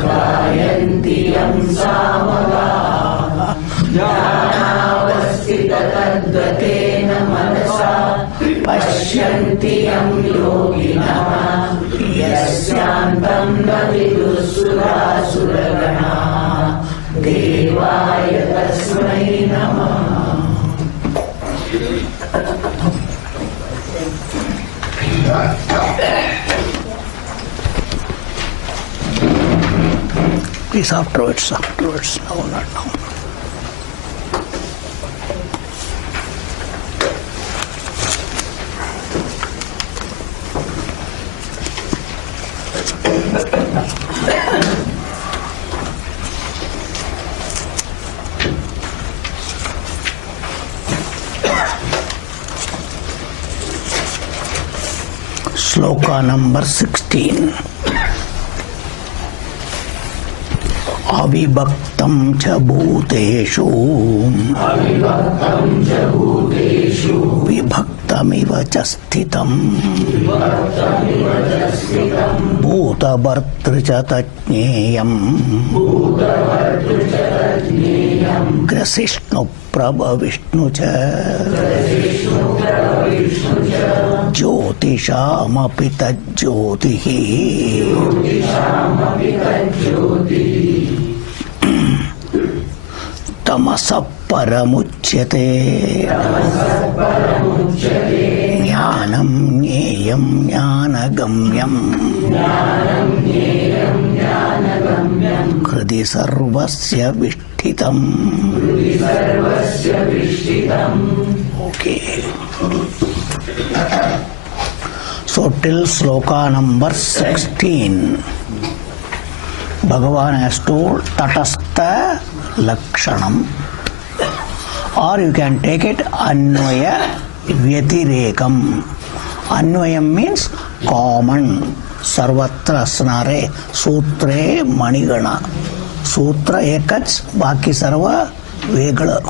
गायन्ति यं सामगाः ज्ञानावस्थिततद्गतेन मनसा पश्यन्ति यं योगिनः यस्यान्तं न विदुःसुरासुरगणाः देवाय तस्मै नमः। Please afterwards, no, not now. Sloka number 16. अविभक्तं च भूतेषु विभक्तमिव च स्थितम् भूतभर्तृ च तज्ज्ञेयम् ग्रसिष्णु प्रभविष्णु च ज्योतिषामपि तज्ज्योतिः तमसः परमुच्यते ज्ञानं ज्ञेयं ज्ञानगम्यं हृदि सर्वस्य विष्ठितम्। Okay. So till sloka number 16, Bhagavan has told tatastha lakshanam, or you can take it Anvaya Vyatirekam. Anvayam means common. Sarvatra snare sutre manigana. Sutra ekach, baki sarva vegala.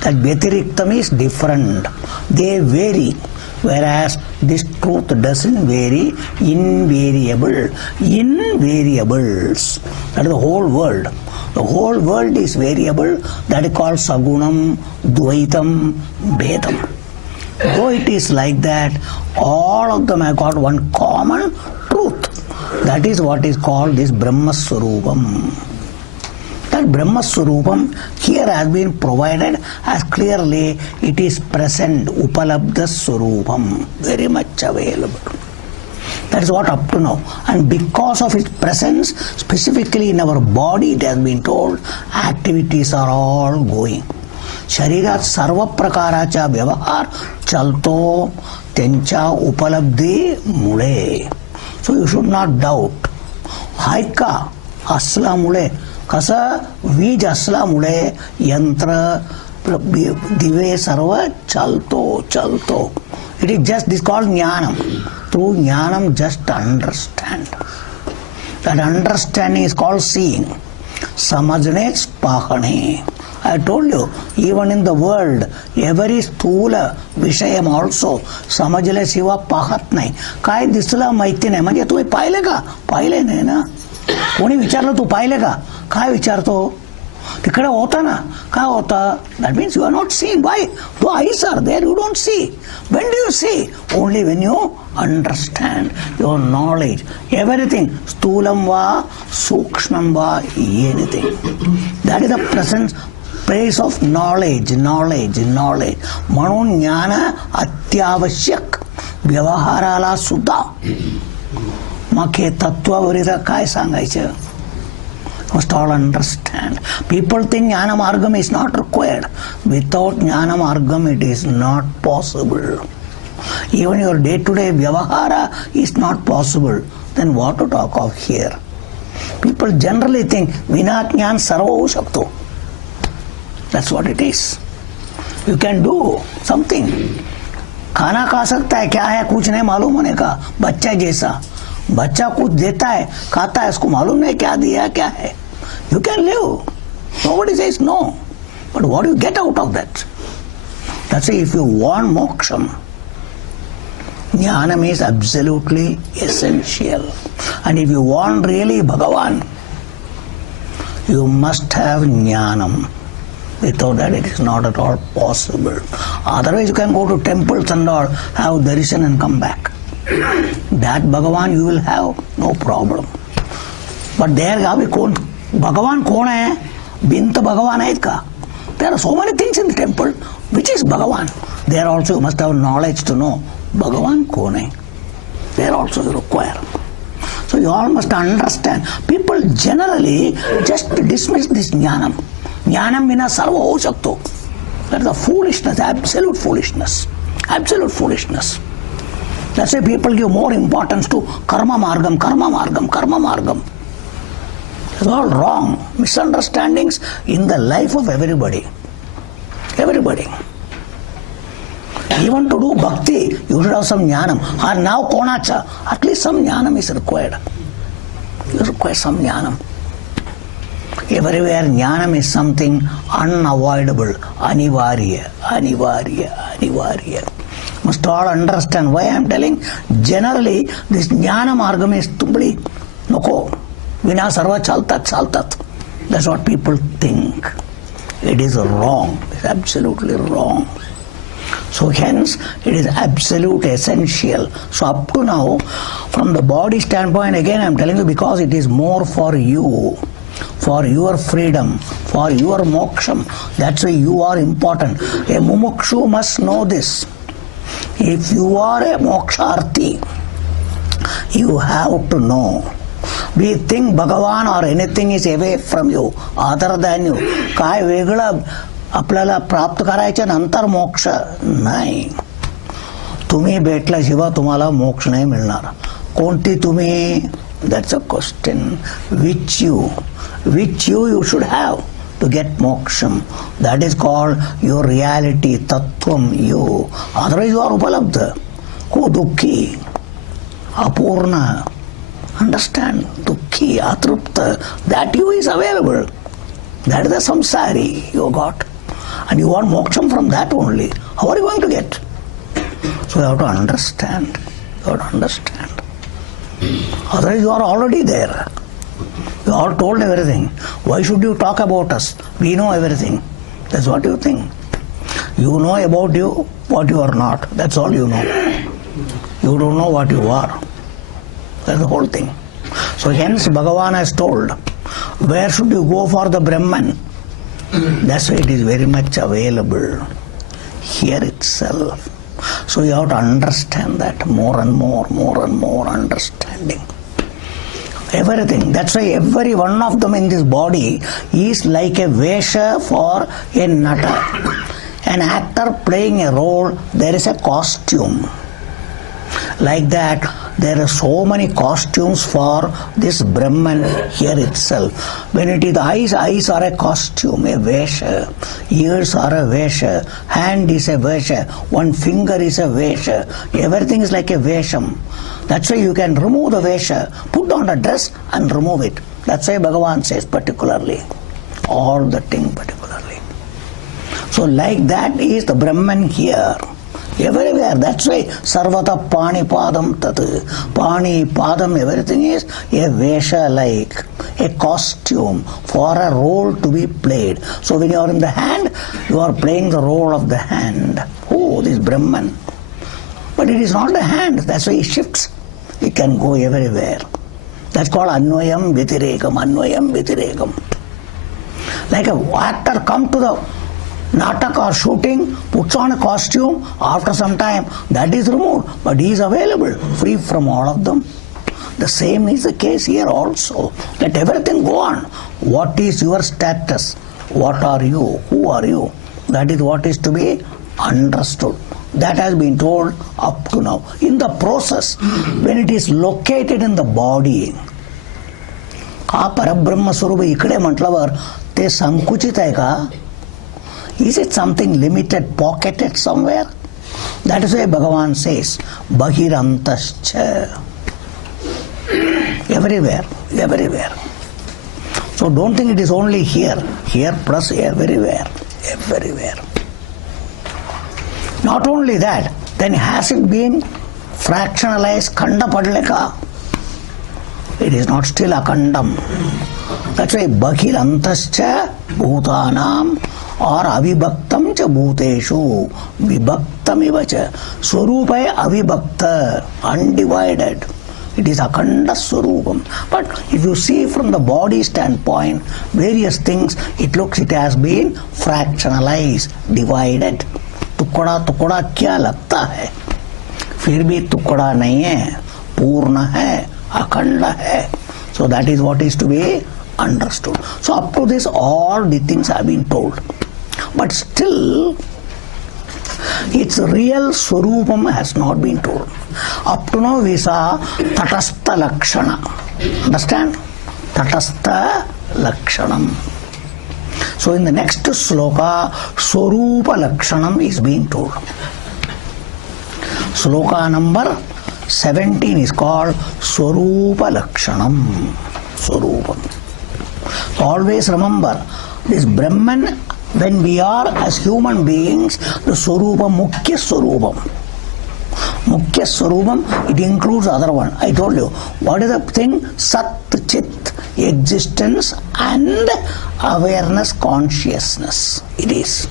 That Vyatiriktam is different. They vary. Whereas this truth doesn't vary, invariable. Invariables. That is the whole world. The whole world is variable. That is called Sagunam, Dvaitam, Bhedam. Though it is like that, all of them have got one common truth. That is what is called this Brahma Swarupam. That Brahma Swarupam here has been provided as clearly it is present, Upalabdha Swarupam, very much available. That is what up to now. And because of its presence, specifically in our body, it has been told, activities are all going. Sharirat sarva prakaracha vyavahar chalto tencha upalabdhi mule. So you should not doubt. Haika asla mule. Kasa vij asla mule yantra dive sarva chalto. It is just, this is called jnanam. Through jnanam, just understand. That understanding is called seeing. Samajne spahane. I told you, even in the world, every स्थूल विषयम also समजले शिवा पाहत नाही. काय दिसला माहिती नाही, म्हणजे तुम्ही पाहिले का? पाहिले नाही ना. कोणी विचारलं तू पाहिले का? काय विचारतो? तिकडे होता ना. काय होता? That means you are not seeing. Why? The eyes are there, you don't see. When do you see? Only when you understand your knowledge. Everything, sthulam va, sukshmam va, anything. That is the presence, place of knowledge. म्हणून ज्ञान अत्यावश्यक व्यवहाराला सुद्धा. मग हे तत्वावरील काय सांगायचं? Must all understand. People think jnana margam is not required. Without jnana margam it is not possible. Even your day-to-day vyavahara is not possible. Then what to talk of here? People generally think vina jnana sarva ho shakto. That's what it is. You can do something. खाना खा सकता है, क्या है कुछ नहीं मालूम होने का, बच्चा जैसा. बच्चा कुछ देता है, खाता है, उसको मालूम नहीं क्या दिया क्या है. You can live. Nobody says no. But what do you get out of that? That's why if you want moksham, jnanam is absolutely essential. And if you want really Bhagavan, you must have jnanam. Without that it is not at all possible. Otherwise you can go to temples and all, have darshan and come back. That Bhagavan you will have, no problem. But there Bhagavan कौन है? बिन तो भगवान है का. There are so many things in the temple. Which is Bhagavan? There also you must have knowledge to know Bhagavan कौन है. There also you require. So you all must understand. People generally just dismiss this jnanam. Jnanam बिना सर्व हो सकतो. That is a foolishness, absolute foolishness. Absolute foolishness. That's why people give more importance to karma margam, karma margam, karma margam. It's all wrong. Misunderstandings in the life of everybody. Everybody. Even to do bhakti, you should have some jnanam. Or now konacha, at least some jnanam is required. You require some jnanam. Everywhere jnanam is something unavoidable. Anivarya, anivarya, anivarya. Must all understand why I am telling. Generally, this jnana margam is tumbli noko. Vina sarva chaltat. That's what people think. It is wrong. It's absolutely wrong. So hence, it is absolute essential. So up to now, from the body standpoint, again I am telling you, because it is more for you, for your freedom, for your moksham. That's why you are important. A mumukshu must know this. If you are a moksharthi, you have to know. We think Bhagavan or anything is away from you, other than you. काय वेगळं आपल्याला प्राप्त करायचं नंतर मोक्ष नाही. तुम्ही भेटल्याशिवाय तुम्हाला मोक्ष नाही मिळणार. कोणती तुम्ही? That's a question. Which you should have to get moksham. That is called your reality, tattvam, you. Otherwise you are upalabdha. Ko dukhi, apurna. Understand? Dukhi, atrupta. That you is available. That is the samsari you got. And you want moksham from that only. How are you going to get? So you have to understand. You have to understand. Otherwise you are already there. You are told everything. Why should you talk about us? We know everything. That's what you think. You know about you what you are not. That's all you know. You don't know what you are. That's the whole thing. So hence Bhagavan has told, where should you go for the Brahman? That's why it is very much available here itself. So you have to understand that more and more understanding. Everything. That's why every one of them in this body is like a vesha for a nata. An actor playing a role, there is a costume. Like that, there are so many costumes for this Brahman here itself. When it is the eyes are a costume, a vesha. Ears are a vesha. Hand is a vesha. One finger is a vesha. Everything is like a vesham. That's why you can remove the vesha, put on a dress and remove it. That's why Bhagavan says particularly. All the thing particularly. So like that is the Brahman here. Everywhere. That's why Sarvata Pani Padam Tat. Pani, Padam, everything is a vesha like, a costume for a role to be played. So when you are in the hand, you are playing the role of the hand. Oh, this Brahman. But it is not the hand. That's why it shifts. It can go everywhere. That's called Anvayam Vitirekam. Anvayam Vitirekam. Like an actor come to the natak or shooting, puts on a costume, after some time that is removed, but he is available, free from all of them. The same is the case here also. Let everything go on. What is your status? What are you? Who are you? That is what is to be understood. That has been told up to now. In the process, when it is located in the body, हा परब्रह्म स्वरूप इकडे म्हटल्यावर ते संकुचित आहे का? Is it something limited, pocketed somewhere? That is why Bhagavan says, Bahirantascha. Everywhere, everywhere. So don't think it is only here. Here plus everywhere. Everywhere. Not only that, then has it been fractionalized khanda padleka? It is not still a khandam. That's why Bhakirantascha Bhutanam or Avibhaktam cha Bhuteshu Vibhaktam ivacha Swarupa Avibhakta, undivided. It is Akhanda Swarupam. But if you see from the body standpoint, various things, it looks it has been fractionalized, divided. Tukda tukda kya lagta hai? फिर भी टुकड़ा नहीं है, पूर्ण है, अखंड है. So that is what is to be understood. So up to this all the things have been told. But still its real swarupam has not been told. Up to now we saw tatastha lakshana. Understand? Tatastha lakshanam. So in the next sloka, swarupa lakshanam is being told. Sloka number 17 is called Swarupa Lakshanam. Swarupam. So always remember, this Brahman, when we are as human beings, the Swarupa, Mukhya Swarupam. Mukhya Swarupam, it includes other one. I told you, what is the thing? Sat, Chit, existence and awareness, consciousness. It is.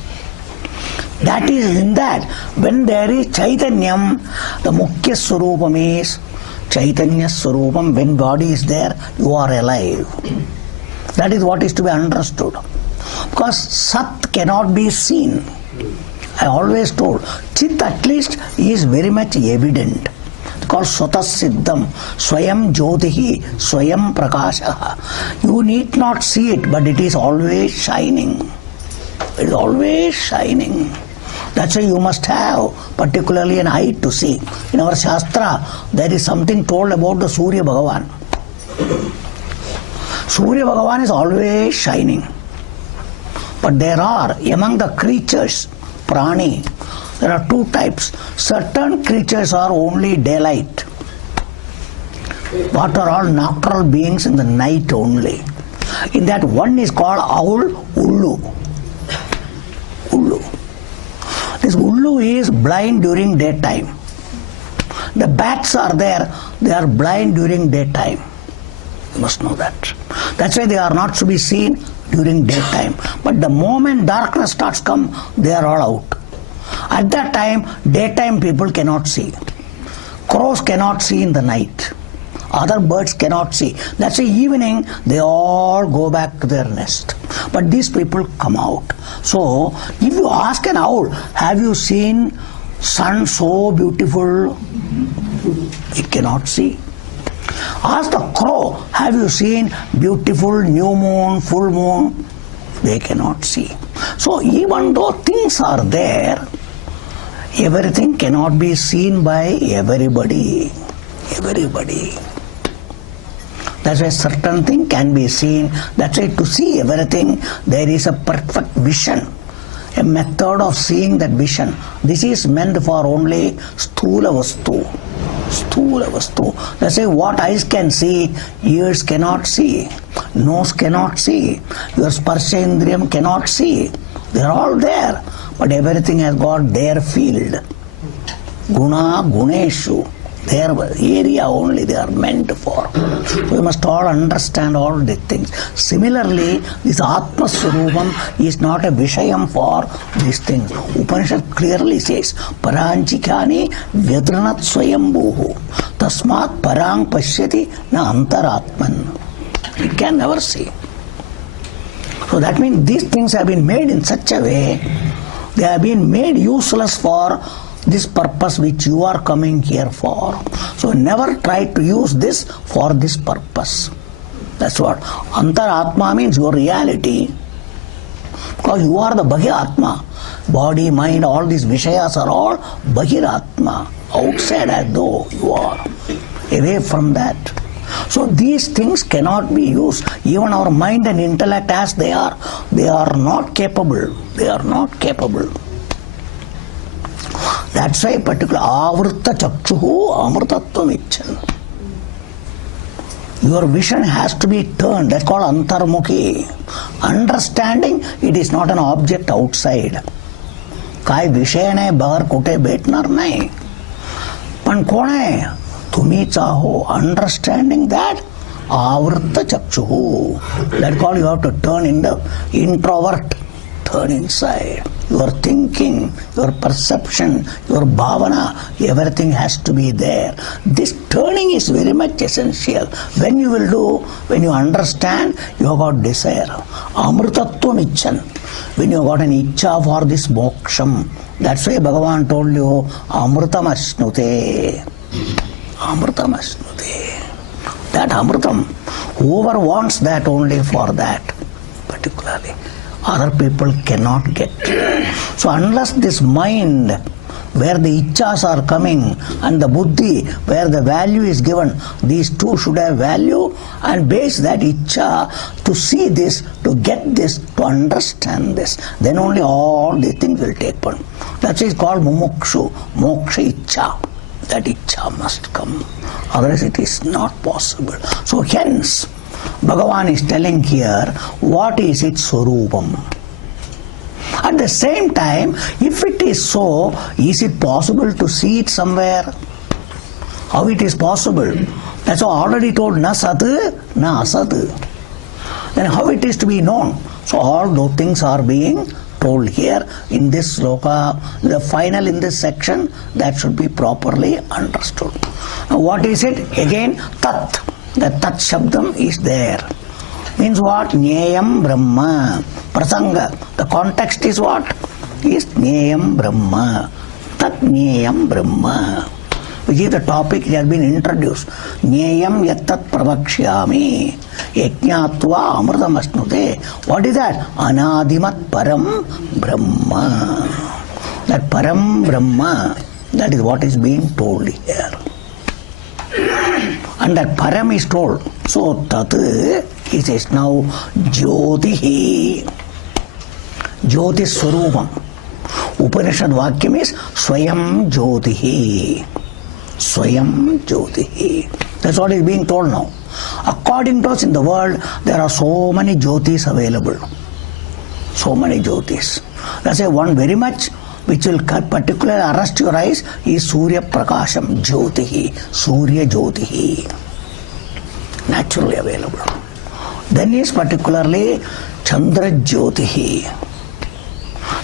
That is in that, when there is Chaitanyam, the Mukhya Swarupam is Chaitanya Swarupam. When body is there, you are alive. That is what is to be understood. Because Sat cannot be seen. I always told, Chit at least is very much evident. It's called Swatas Siddham, Swayam Jyotihi, Swayam Prakashaha. You need not see it, but it is always shining. It is always shining. That's why you must have particularly an eye to see. In our Shastra, there is something told about the Surya Bhagavan. Surya Bhagavan is always shining. But there are, among the creatures, prani, there are two types. Certain creatures are only daylight. What are all nocturnal beings in the night only. In that one is called owl, Ullu. Ullu. This Ullu is blind during daytime. The bats are there, they are blind during daytime. You must know that. That's why they are not to be seen during daytime. But the moment darkness starts come, they are all out. At that time, daytime people cannot see. Crows cannot see in the night. Other birds cannot see. That's why evening they all go back to their nest. But these people come out. So, if you ask an owl, have you seen sun so beautiful? It cannot see. Ask the crow, have you seen beautiful new moon, full moon? They cannot see. So, even though things are there, everything cannot be seen by everybody. Everybody. That's why certain thing can be seen. That's why to see everything, there is a perfect vision. A method of seeing that vision. This is meant for only sthula vastu. Sthula vastu. That's why what eyes can see, ears cannot see. Nose cannot see. Your sparsha indriyam cannot see. They are all there. But everything has got their field. Guna, guneshu. Their area only they are meant for. So we must all understand all these things. Similarly, this Atma Swarupam is not a Vishayam for these things. Upanishad clearly says, Paranchikani Vyadranat Swayambhuhu Tasmat Parang Pashyati Na Antaratman. You can never see. So that means these things have been made in such a way, they have been made useless for this purpose which you are coming here for. So never try to use this for this purpose. That's what. Antaratma means your reality. Because you are the Bhagiratma. Body, mind, all these Vishayas are all Bhagiratma. Outside as though you are. Away from that. So these things cannot be used. Even our mind and intellect as they are not capable. They are not capable. That's why particular avrta chakshuhu amrtatvam icchan. Your vision has to be turned. That's called antarmukhi. Understanding, it is not an object outside. काय विषय नाही बाहेर कुठे भेटणार नाही. पण कोण आहे? तुम्हीच आहो. अंडरस्टँडिंग दॅट आवृत्त चक्षुः. That called you have to turn in the introvert. Turn inside. Your thinking, your perception, your bhavana, everything has to be there. This turning is very much essential. When you will do, when you understand, you have got desire. Amrutatvam icchan. When you have got an icha for this moksham, that's why Bhagavan told you, Amrutam asnute. Amrutam asnute. That Amrutam, whoever wants that only for that, particularly. Other people cannot get. So unless this mind, where the ichas are coming, and the buddhi, where the value is given, these two should have value, and base that icha to see this, to get this, to understand this. Then only all these things will take place. That is called mumukshu, moksha icha. That icha must come. Otherwise it is not possible. So hence, Bhagavan is telling here what is its swarupam. At the same time, if it is so, is it possible to see it somewhere? How it is possible? That's all already told, na sat, na asat. Then how it is to be known? So all those things are being told here in this sloka. The final in this section, that should be properly understood. Now what is it? Again, tat. The tat shabdam is there. Means what? Nyayam Brahma. Prasanga. The context is what? Is Nyayam Brahma. Tat Nyayam Brahma. Which is the topic that has been introduced. Nyayam yattat pravakshyami. Yajñātva amrutam asnute. What is that? Anadimat param Brahma. That param Brahma, that is what is being told here. And that param is told. So tat, he says now jyotihi. Jyoti swarupam. Upanishad vakyam is swayam jyotihi. Swayam jyotihi. That's what is being told now. According to us in the world, there are so many jyotis available. So many jyotis. That's why one very much which will particularly arrest your eyes is Surya Prakasham Jyotihi, Surya Jyotihi, naturally available. Then is particularly Chandra Jyotihi,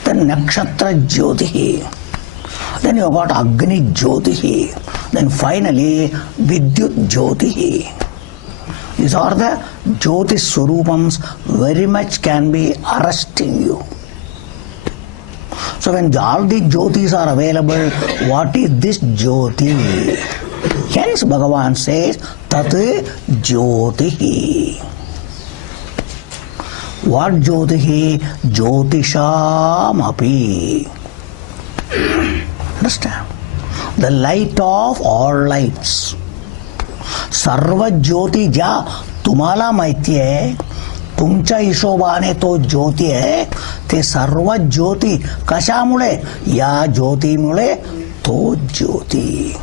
then Nakshatra Jyotihi, then you have got Agni Jyotihi, then finally Vidyut Jyotihi. These are the Jyotis Swarupams, very much can be arresting you. So when all the jyotis are available, what is this jyoti? Hence Bhagavan says, tat jyotihi. What jyotihi? Jyotisham api. Understand? The light of all lights. Sarva jyoti ja tumhala mahiती आहे. तुमच्या हिशोबाने तो ज्योती आहे. ते सर्व ज्योती कशामुळे? या ज्योतीमुळे तो ज्योती.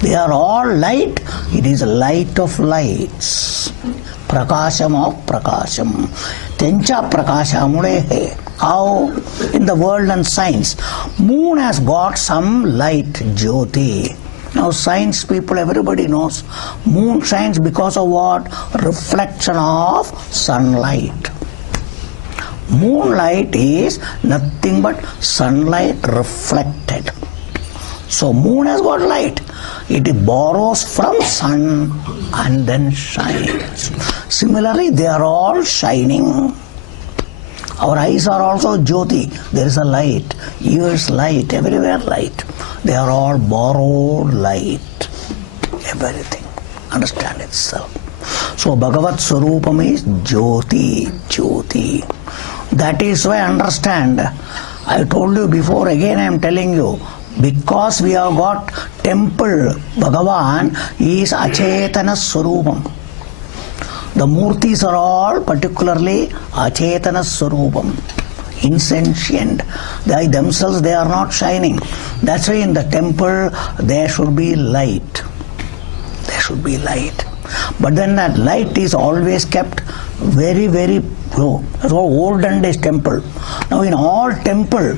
They are all light. It is light of lights. Prakasham of prakasham. त्यांच्या प्रकाशामुळे हे. How? In the world and science, moon has got some light, jyoti. Now science people, everybody knows, moon shines because of what? Reflection of sunlight. Moonlight is nothing but sunlight reflected. So moon has got light. It borrows from sun and then shines. Similarly, they are all shining. Our eyes are also jyoti. There is a light. Ears light. Everywhere light. They are all borrowed light. Everything. Understand itself. So Bhagavat Swarupam is jyoti. Jyoti. That is why understand. I told you before, again I am telling you. Because we have got temple, Bhagavan is Achetana Swarupam. The Murtis are all particularly Achetana Swarupam, insentient. They themselves, they are not shining. That's why in the temple there should be light. There should be light. But then that light is always kept very, very low. That's what olden days temple. Now in all temple,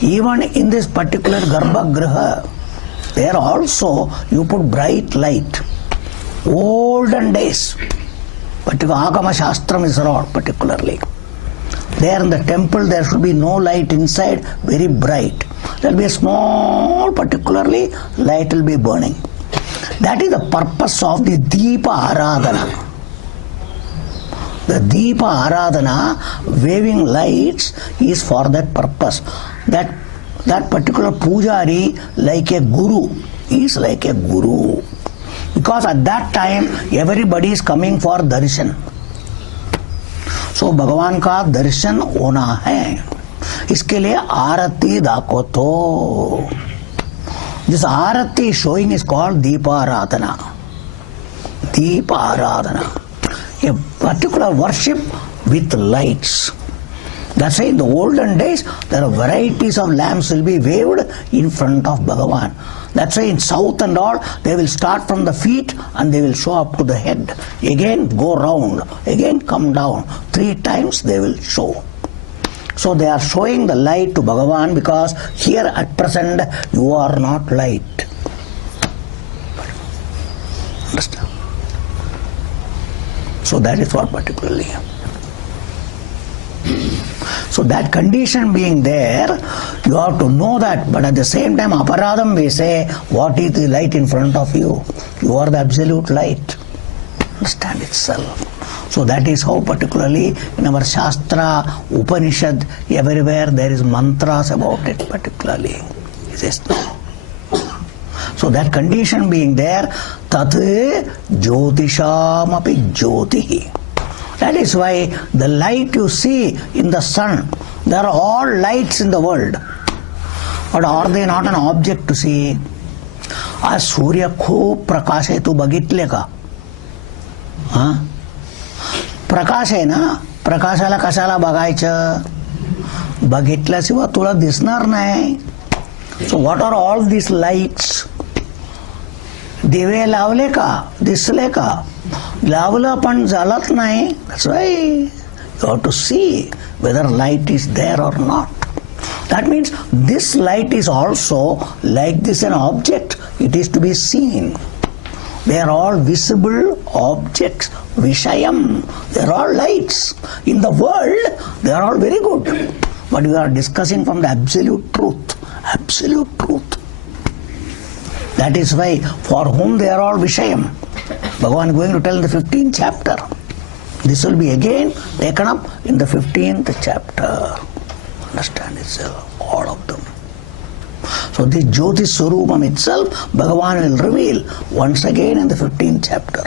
even in this particular Garbhagriha, there also you put bright light. Olden days, particularly Agama Shastram is wrought particularly. There in the temple there should be no light inside, very bright. There will be a small, particularly, light will be burning. That is the purpose of the Deepa Aradhana. The Deepa Aradhana, waving lights, is for that purpose. That particular pujari, like a guru, is like a guru. Because at that time, everybody is coming for darshan. So भगवान का दर्शन होना है, इसके लिए आरती दाखो तो. This Aarti showing is called Deepa Aradhana. Deepa Aradhana, a particular worship with lights. That's why in the olden days there are varieties of lamps will be waved in front of Bhagavan. That's why in south and all they will start from the feet and they will show up to the head. Again go round, again come down. 3 times they will show. So they are showing the light to Bhagavan because here at present you are not light. Understand? So that is what particularly. So that condition being there, you have to know that, but at the same time, aparadam we say, what is the light in front of you? You are the absolute light. Understand itself. So that is how particularly in our Shastra, Upanishad, everywhere there is mantras about it particularly. Is this no? So that condition being there, tat jyotisham api jyotihi. That is why the light you see in the sun, there are all lights in the world. But are they not an object to see? आज सूर्य खूप प्रकाश आहे, तू बघितले का? प्रकाश आहे ना, प्रकाशाला कशाला बघायचं? बघितल्याशिवाय तुला दिसणार नाही. So what are all these lights? दिवे लावले का? दिसले का? लावलं पण जळत नाही. That's why you have to see whether light is there or not. That means this light is also like this an object. It is to be seen. They are all visible objects. Vishayam. They are all lights. In the world, they are all very good. But we are discussing from the absolute truth. Absolute truth. That is why for whom they are all Vishayam. Bhagavan is going to tell in the 15th chapter. This will be again taken up in the 15th chapter. Understand itself, all of them. So this Jyoti Swarupam itself, Bhagavan will reveal once again in the 15th chapter.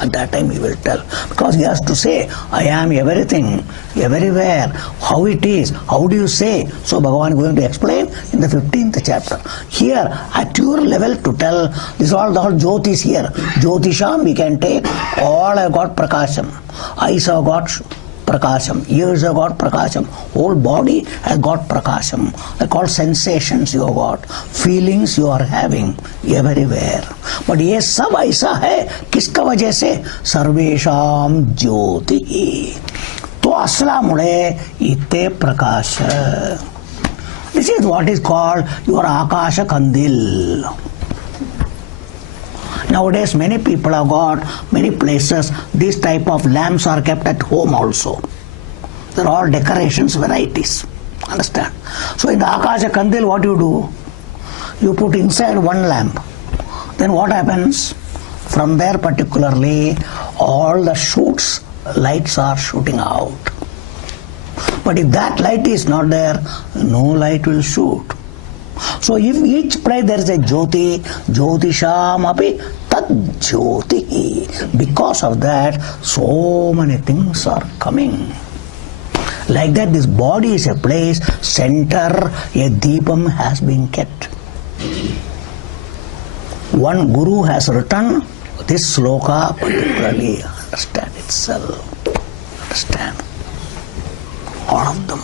At that time he will tell. Because he has to say, I am everything, everywhere, how it is, how do you say? So Bhagavan is going to explain in the 15th chapter. Here, at your level to tell, this all the whole Jyoti is here. Jyotisham we can take, all have got Prakasham. Eyes have got Prakasham, ears have got Prakasham, whole body has got Prakasham. They call sensations you have got, feelings you are having everywhere. But ये सब ऐसा है किसका वजह से? सर्वेषाम ज्योति. तो असल्यामुळे इथे प्रकाश. This is what is called your Akasha Kandil. Nowadays many people have got, many places, these type of lamps are kept at home also. They are all decorations, varieties. Understand? So in the Akasha Kandil what you do? You put inside one lamp. Then what happens? From there particularly all the shoots, lights are shooting out. But if that light is not there, no light will shoot. So if each place there is a Jyoti, Jyotisham api tat Jyoti. Because of that, so many things are coming. Like that, this body is a place, center, a deepam has been kept. One guru has written this sloka particularly. Understand itself. Understand. All of them.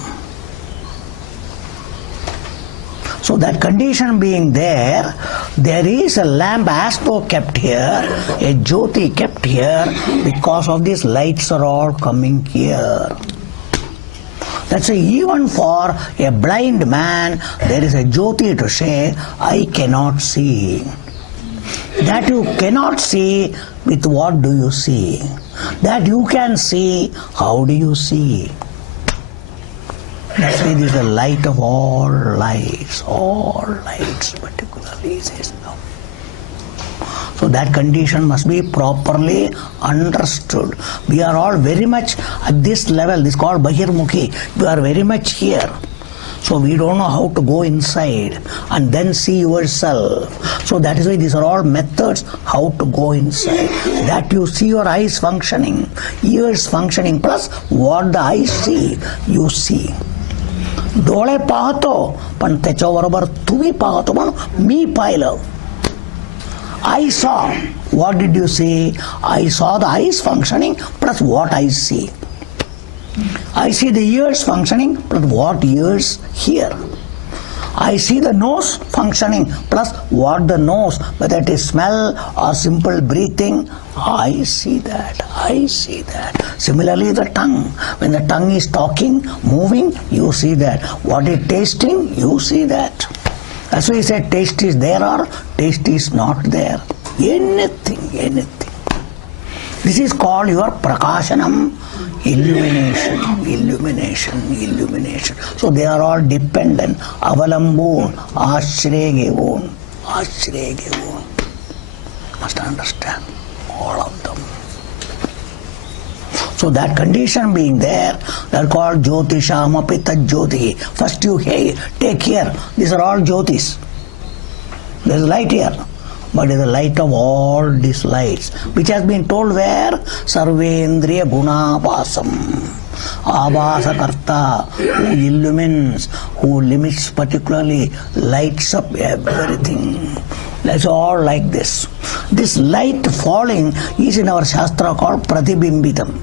So that condition being there, there is a lamp as though kept here, a jyoti kept here, because of these lights are all coming here. That's why even for a blind man, there is a jyoti to say, I cannot see. That you cannot see, with what do you see? That you can see, how do you see? That's why this is the light of all lights, particularly, he says now. So that condition must be properly understood. We are all very much at this level, this is called Bahirmukhi. We are very much here. So we don't know how to go inside and then see yourself. So that is why these are all methods how to go inside. That you see your eyes functioning, ears functioning, plus what the eyes see, you see. डोळे पाहतो पण त्याच्याबरोबर तुम्ही पाहतो म्हणून मी पाहिलं. I saw. What did you see? I saw the eyes functioning plus what I see. I see the ears functioning plus what ears hear. I see the nose functioning plus what the nose, whether it is smell or simple breathing, I see that. Similarly the tongue. When the tongue is talking, moving, you see that. What is tasting, you see that. That's why he said taste is there or taste is not there. Anything. This is called your prakashanam, illumination. So they are all dependent. Avalambun, ashregevun. Must understand all of them. So that condition being there, they are called jyotishamapi tajyoti. First you take here, these are all jyotis. There is light here. But it is the light of all these lights, which has been told where? Sarvendriya gunabhasam. Abhasa karta, who illumines, who limits particularly, lights up everything. That's all like this. This light falling is in our Shastra called pratibimbitam.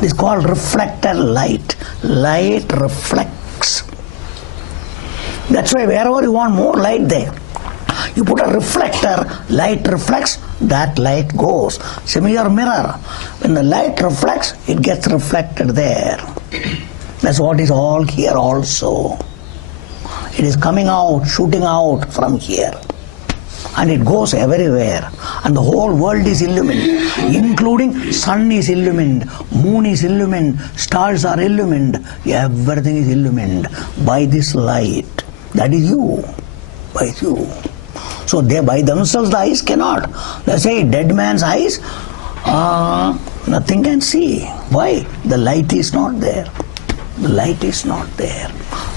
This is called reflected light. Light reflects. That's why wherever you want more light there, you put a reflector, light reflects, that light goes. Similar mirror, when the light reflects, it gets reflected there. That's what is all here also. It is coming out, shooting out from here. And it goes everywhere. And the whole world is illumined, including sun is illumined, moon is illumined, stars are illumined, everything is illumined by this light. That is you, by you. So they by themselves the eyes cannot. They say dead man's eyes, nothing can see. Why? The light is not there.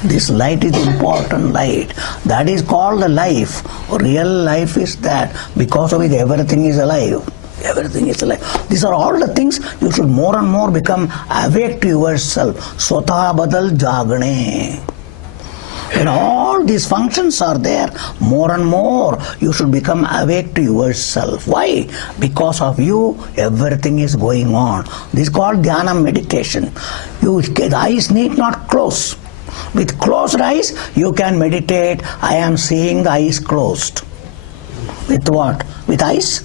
This light is important light. That is called the life. Real life is that. Because of it everything is alive. These are all the things you should more and more become awake to yourself. Swata badal jagne. When all these functions are there, more and more you should become awake to yourself. Why? Because of you, everything is going on. This is called dhyana meditation. The eyes need not close. With closed eyes, you can meditate. I am seeing the eyes closed. With what? With eyes?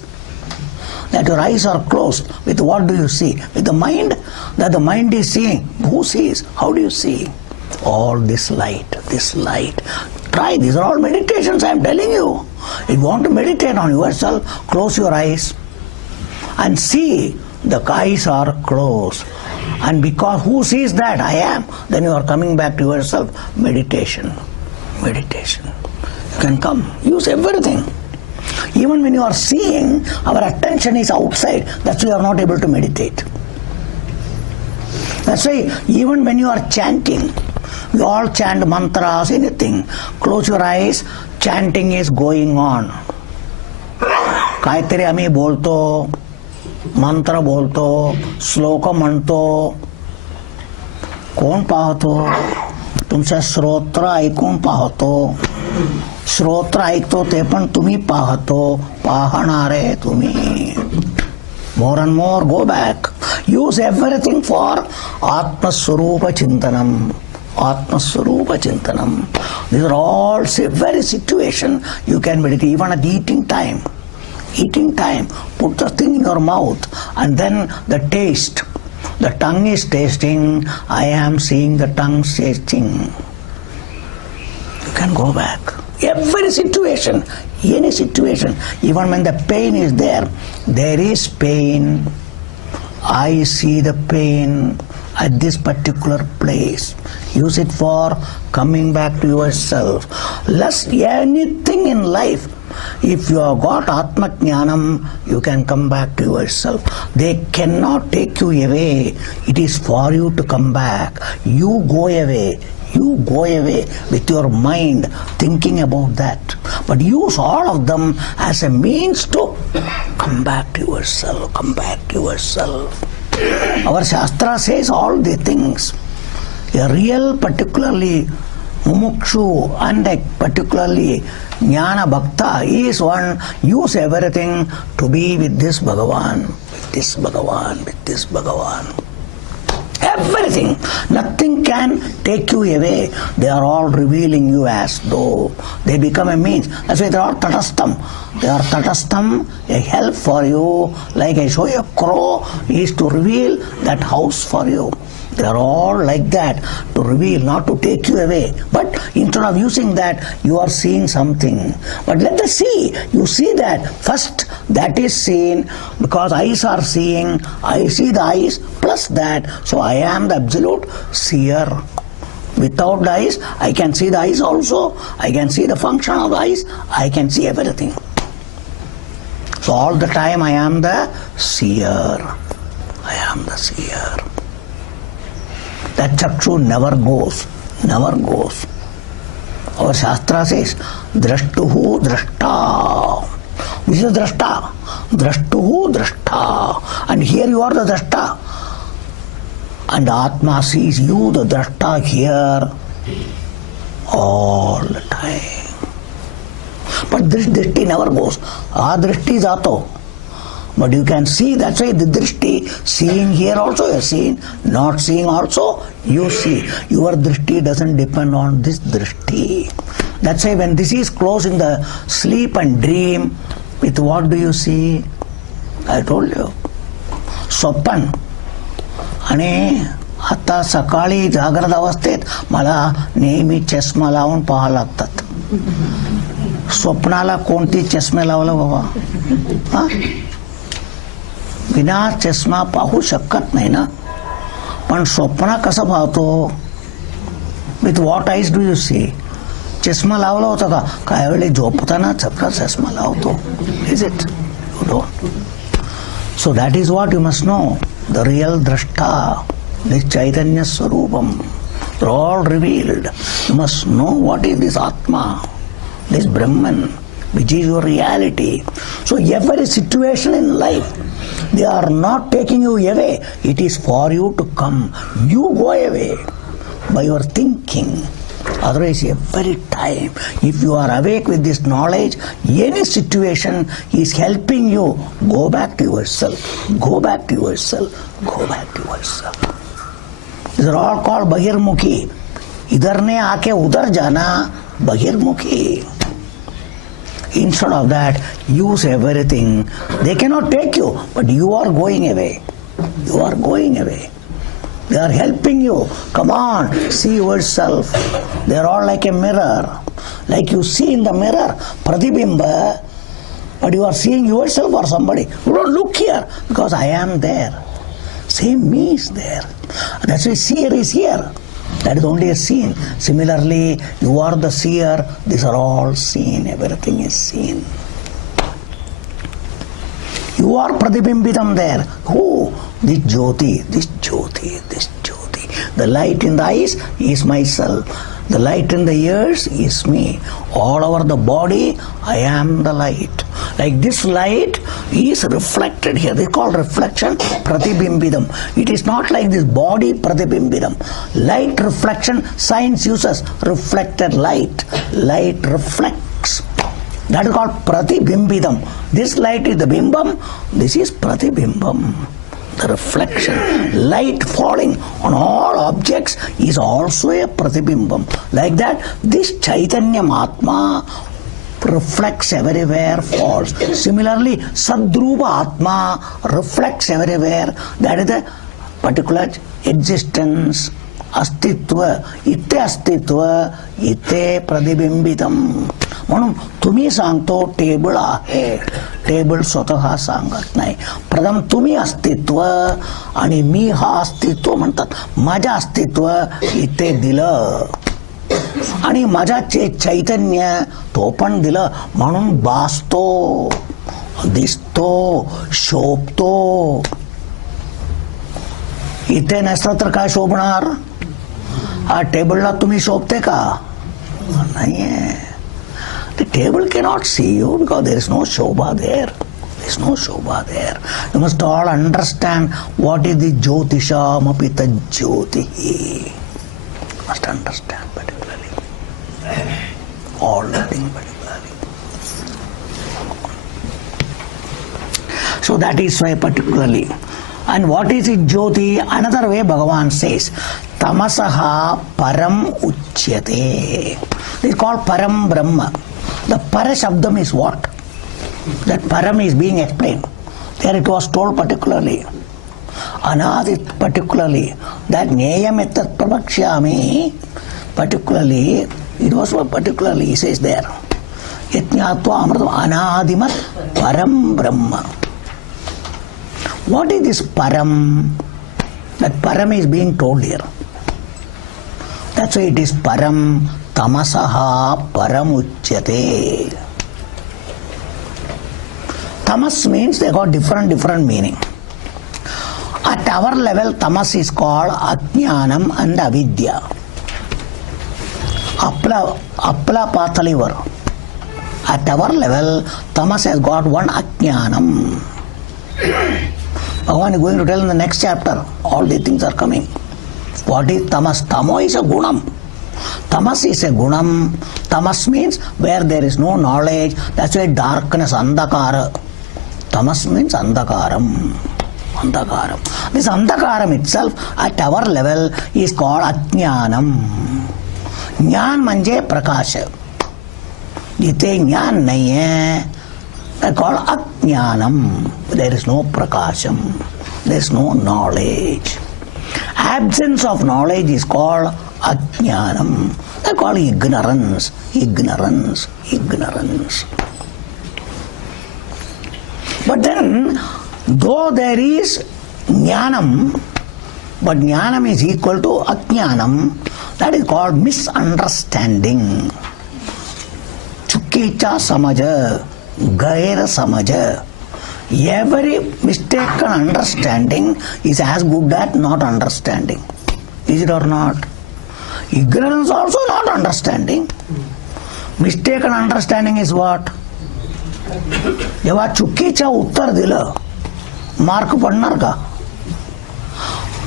That your eyes are closed. With what do you see? With the mind? That the mind is seeing. Who sees? How do you see? All this light. Try, these are all meditations I am telling you. If you want to meditate on yourself, close your eyes and see the eyes are closed. And because who sees that? I am. Then you are coming back to yourself. Meditation. You can come. Use everything. Even when you are seeing, our attention is outside. That's why you are not able to meditate. That's why even when you are chanting, we all chant mantras, anything. Close your eyes, chanting is going on. काहीतरी आम्ही बोलतो, मंत्र बोलतो, श्लोक म्हणतो. कोण पाहतो? तुमच्या श्रोत्र ऐकून पाहतो. श्रोत्र ऐकतो ते पण तुम्ही पाहतो. पाहणारे तुम्ही. More and more, go back. Use everything for Atma Swarupa Chintanam. Atmaswarupa Chintanam. These are all very situation you can meditate, even at eating time. Eating time, put the thing in your mouth and then the taste. The tongue is tasting, I am seeing the tongue tasting. You can go back. Every situation, any situation, even when the pain is there is pain. I see the pain at this particular place. Use it for coming back to yourself. Less anything in life. If you have got Atma Jnanam, you can come back to yourself. They cannot take you away. It is for you to come back. You go away. You go away with your mind thinking about that. But use all of them as a means to come back to yourself. Come back to yourself. Our Shastra says all the things. A real, particularly Mumukshu and a particularly Jnana Bhakta is one, use everything to be with this Bhagavan, with this Bhagavan, with this Bhagavan. Everything. Nothing can take you away. They are all revealing you as though they become a means. That's why they are tatastam. They are tatastam, a help for you. Like I show you a crow is to reveal that house for you. They are all like that, to reveal, not to take you away. But instead of using that, you are seeing something. But let us see. You see that. First, that is seen because eyes are seeing. I see the eyes plus that. So I am the absolute seer. Without the eyes, I can see the eyes also. I can see the function of the eyes. I can see everything. So all the time I am the seer. I am the seer. That chakshu never goes, never goes. Our Shastra says, drashtuhu drashta. This is drashta. Drashtuhu drashta. And here you are the drashta. And Atma sees you, the drashta, here all the time. But this drishti never goes. Adrishti jato. But you can see, that's why the drishti, seeing here also you are seeing, not seeing also you see. Your drishti doesn't depend on this drishti. That's why when this is closed in the sleep and dream, with what do you see? I told you. Sopan. आणि आता सकाळी जागृत अवस्थेत मला नेहमी चष्मा लावून पाहावं लागतात. स्वप्नाला कोणती चष्मे लावलं बाबा? हा? बिना चष्मा पाहू शकत नाही ना. पण स्वप्न कसं पाहतो? With what eyes do you see? चष्मा लावला होता का? काय वेळी झोपताना चपला चष्मा लावतो. Is it? You don't. So that is what you must know. The real drashta, this Chaitanya Swarupam, they're all revealed. You must know what is this Atma, this Brahman, which is your reality. So every situation in life, they are not taking you away. It is for you to come. You go away by your thinking. Otherwise, every time, if you are awake with this knowledge, any situation is helping you. Go back to yourself. Go back to yourself. Go back to yourself. These are all called Bahirmukhi. Idhar ne aake udhar jana, Bahirmukhi. Instead of that, use everything. They cannot take you, but you are going away. You are going away. They are helping you. Come on, see yourself. They are all like a mirror. Like you see in the mirror, Pratibimba, but you are seeing yourself or somebody. You don't look here because I am there. Same me is there. That's why seer is here. That is only a scene. Similarly, you are the seer. These are all seen. Everything is seen. You are Pratibimbitam there. Who? This Jyoti, this Jyoti, this Jyoti. The light in the eyes is myself. The light in the ears is me. All over the body, I am the light. Like this light is reflected here. They call reflection Pratibimbitam. It is not like this body Pratibimbitam. Light reflection, science uses reflected light. Light reflects. That is called Pratibimbitam. This light is the bimbam. This is Pratibhimbam. The reflection, light falling on all objects is also a Pratibimbam. Like that, this Chaitanya Atma reflects everywhere, falls. Similarly, Sadrupa Atma reflects everywhere. That is the particular existence, Astitva, Itte Astitva, Itte Pratibimbitam. म्हणून तुम्ही सांगतो table आहे, table स्वतः सांगत नाही. प्रथम तुम्ही अस्तित्व आणि मी हा अस्तित्व म्हणतात. माझ्या अस्तित्व इथे दिलं आणि माझा चैतन्य तो पण दिलं म्हणून भासतो, दिसतो, शोभतो. इथे नसतं तर काय शोभणार? हा टेबलला तुम्ही शोभते का? नाहीये. The table cannot see you because there is no Shobha there. There is no Shobha there. You must all understand what is the Jyotisha Mapita Jyotihi. You must understand particularly. All the thing particularly. So that is why particularly. And what is it Jyoti? Another way Bhagavan says, Tamasaha Param Uchyate. This is called Param Brahma. The Para Shabdam is what? That Param is being explained. There it was told particularly. Anadit particularly. That Nyayam etat prabhakshyami. Particularly, it was particularly, he says there. Yatnyatva amritam anadimat Param Brahma. What is this Param? That Param is being told here. That's why it is Param. Tamasaha Paramuchyate. Tamas means they got different meaning. At our level, tamas is called Ajnanam and Avidya. Appala Pathalivar. At our level, tamas has got one Ajnanam. Bhagavan is going to tell in the next chapter. All these things are coming. What is tamas? Tamo is a gunam. Tamas is a gunam. Tamas means where there is no knowledge. That's why darkness, andhakara. Tamas means andhakaram. Andhakaram. This andhakaram itself at our level is called ajnanam. Jnana manje prakasha. Jite jnana nahi hai. That's called ajnanam. There is no prakasham. There is no knowledge. Absence of knowledge is called Ajnanam. They call ignorance. Ignorance. Ignorance. But then, though there is Jnanam, but Jnanam is equal to Ajnanam, that is called misunderstanding. Chukicha samaja, gaira samaja. Every mistaken understanding is as good as not understanding. Is it or not? Ignorance also not understanding. Mistaken understanding is what? जेव्हा चुकीचं उत्तर दिलं mark पडणार का?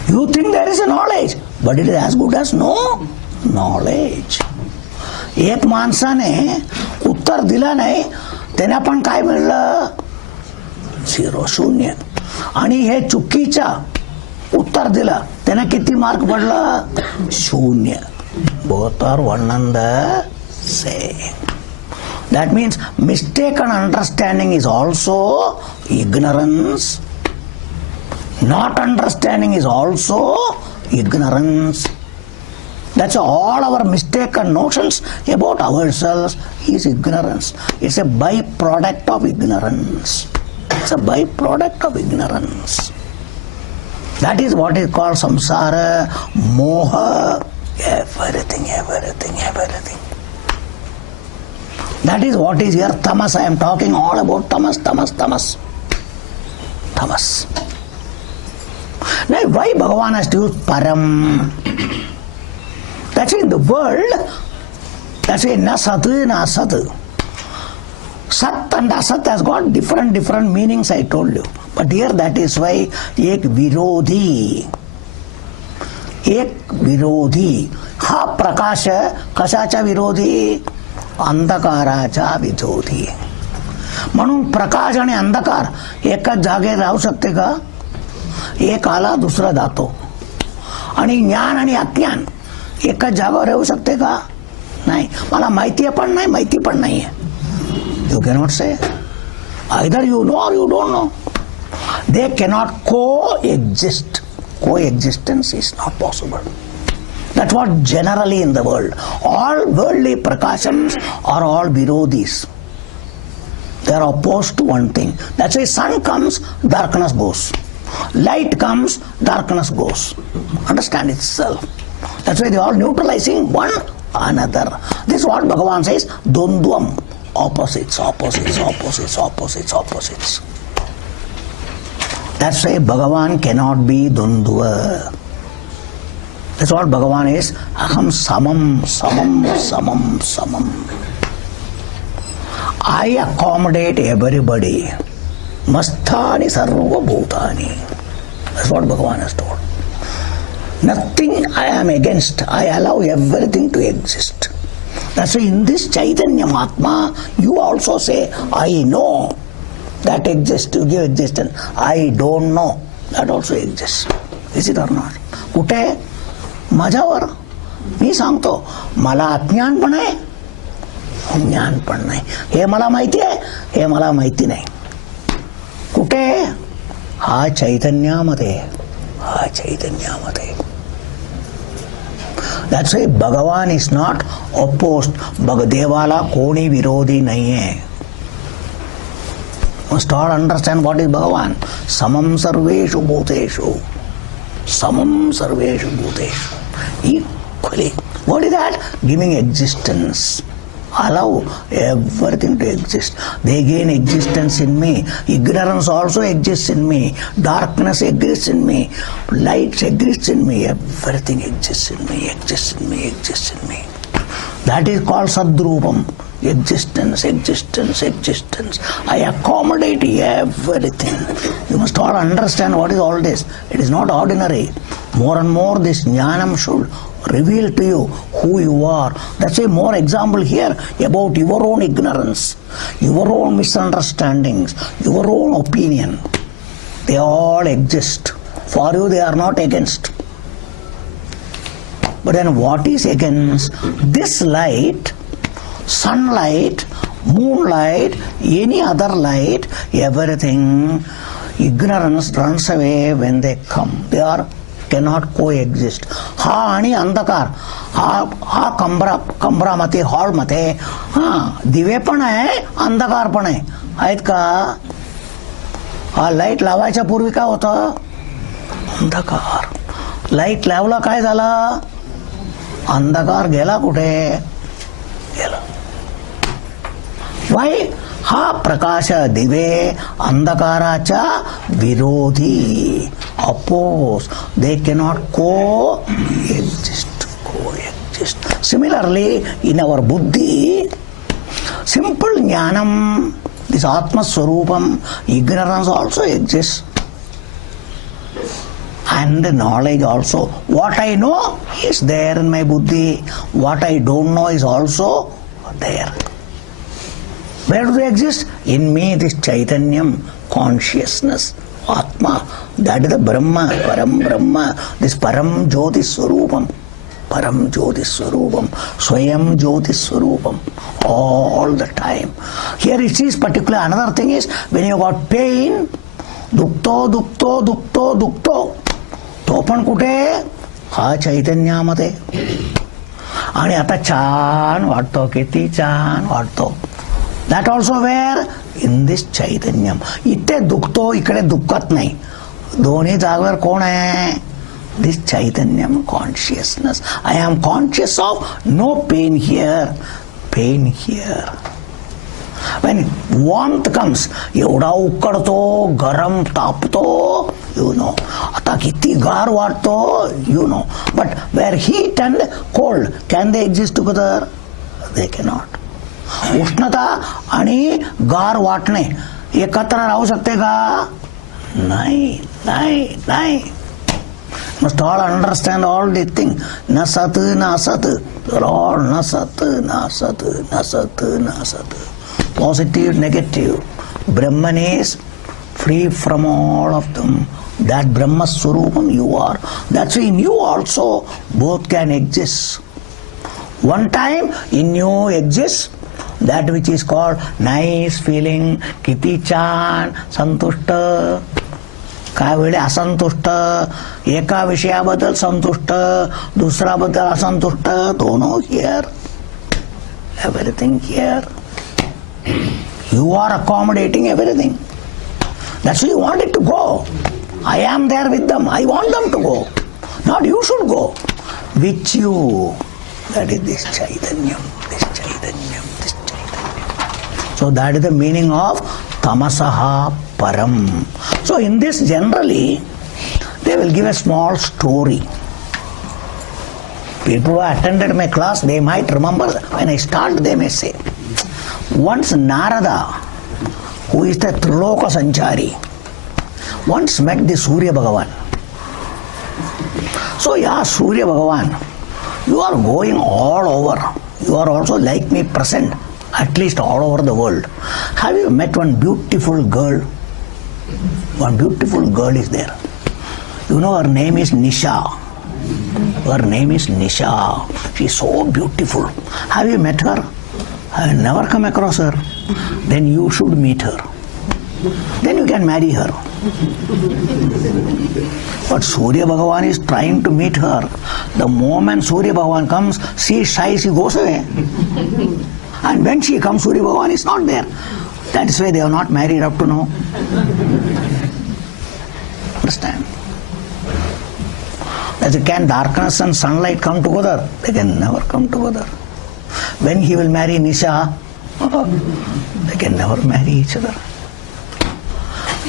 You think there is a knowledge, but it is as good as no knowledge. एक माणसाने उत्तर दिलं नाही, त्याने पण काय मिळलं? 0, 0. आणि हे चुकीचं उत्तर दिलं, त्याने किती मार्क पडलं? 0. Both are one and the same. That means mistaken understanding is also ignorance. Not understanding is also ignorance. That's all our mistaken notions about ourselves is ignorance. It's a byproduct of ignorance. It's a byproduct of ignorance. That is what is called samsara, moha, everything. That is what is here tamas. I am talking all about tamas. Now why Bhagavan has to use param? That's why in the world, that's why na sat na asat. Sat and asat has got different meanings, I told you. But here that is why ek virodhi. Ha prakasha kasacha virodhi. अंधकाराचा विरोधी. म्हणून प्रकाश आणि अंधकार एकाच जागेवर राहू शकते का? एक आला दुसरा जातो. आणि ज्ञान आणि अज्ञान एकाच जागावर राहू शकते का? नाही. मला माहिती पण नाही, माहिती पण नाहीये. You cannot say either you know or you don't know. They cannot coexist. Coexistence is not possible. That's what generally in the world. All worldly prakashams are all virodhis. They are opposed to one thing. That's why sun comes, darkness goes. Light comes, darkness goes. Understand itself. That's why they are neutralizing one another. This is what Bhagavan says, Dvandvam. Opposites, opposites, opposites, opposites, opposites. That's why Bhagavan cannot be Dvandva. That's what Bhagavan is. Aham samam, samam, samam, samam. I accommodate everybody. Masthani sarva bhutani. That's what Bhagavan has told. Nothing I am against. I allow everything to exist. That's why in this Chaitanya Mahatma, you also say, I know that exists, to give existence. I don't know. That also exists. Is it or not? कुठे? माझ्यावर. मी सांगतो, मला अज्ञान पण आहे, ज्ञान पण नाही. हे मला माहिती आहे, हे मला माहिती नाही. कुठे? हा चैतन्यामध्ये, हा चैतन्यामध्ये. That's why Bhagavan is not opposed. देवाला कोणी विरोधी नाहीये. Must all understand what is Bhagavan. Samam sarveshu bhuteshu. Samam sarveshu bhuteshu. Equally. What is that? Giving existence. Allow everything to exist. They gain existence in me. Ignorance also exists in me. Darkness exists in me. Light exists in me. Everything exists in me, exists in me, exists in me. That is called Sadrupam. Existence, existence, existence. I accommodate everything. You must all understand what is all this. It is not ordinary. More and more this jnanam should reveal to you who you are. That's why more example here about your own ignorance, your own misunderstandings, your own opinion. They all exist. For you they are not against. But then what is against? This light, sunlight, moonlight, any other light, everything, ignorance runs away when they come. They are cannot coexist. हा आणि अंधकार, हा कमरामध्ये हॉलमध्ये दिवे पण आहे, अंधकार पण आहे. आहेत का? हा लाईट लावायच्या पूर्वी काय होतं? अंधकार. लाईट लावला काय झालं? अंधकार गेला कुठे? गेला. वाय? हा प्रकाश दिवे अंधकाराच्या विरोधी, oppose. They cannot coexist. Similarly, in our buddhi, simple jnanam, this Atma Swarupam, ignorance also exists. And the knowledge also. What I know is there in my buddhi. What I don't know is also there. Where do they exist? In me, this Chaitanyam, consciousness, Atma, that is the Brahma, Param Brahma, this Param Jyoti Swarupam, Param Jyoti Swarupam, Swayam Jyoti Swarupam, all the time. Here it is particular, another thing is, when you got pain, dukto, dukto, dukto, dukto, तो पण कुठे? हा चैतन्यामध्ये. आणि आता छान वाटतो, किती छान वाटतो. That also where? In this Chaitanyam. इथे दुखतो, इकडे दुखत नाही. दोन्ही जागेवर कोण आहे? This Chaitanyam consciousness. I am conscious of no pain here, pain here. When warmth comes, एवढा उकडतो, गरम तापतो, you know. आता किती गार वाटतो, you know. But where heat and cold, can they exist together? They cannot. उष्णता आणि गार वाटणे एकत्र राहू शकते का? नाही, नाही, नाही. Must all understand all these things. न सत न असत. All न सत न असत न सत न असत. Positive, negative. Brahman is free from all of them. That Brahma Swarupam you are. That's why in you also both can exist. One time in you exists that which is called nice feeling, kiti chan, santushta. काय वेळे असंतुष्ट, एका विषयाबद्दल संतुष्ट, दुसऱ्याबद्दल असंतुष्ट, दोनों here, everything here. You are accommodating everything. That's why you want it to go. I am there with them. I want them to go. Not you should go. With you. That is this Chaitanyam, this Chaitanyam, this Chaitanyam. So that is the meaning of Tamasaha Param. So in this generally, they will give a small story. People who attended my class, they might remember when I start, they may say, once Narada, who is the Triloka Sanchari, once met the Surya Bhagavan. So yeah, Surya Bhagavan, you are going all over. You are also like me present, at least all over the world. Have you met one beautiful girl? One beautiful girl is there. You know her name is Nisha. Her name is Nisha. She is so beautiful. Have you met her? I have never come across her. Then you should meet her. Then you can marry her. But Surya Bhagavan is trying to meet her. The moment Surya Bhagavan comes, she is shy, she goes away. And when she comes, Surya Bhagavan is not there. That is why they are not married up to now. Understand? As can darkness and sunlight come together? They can never come together. When he will marry Nisha, they can never marry each other.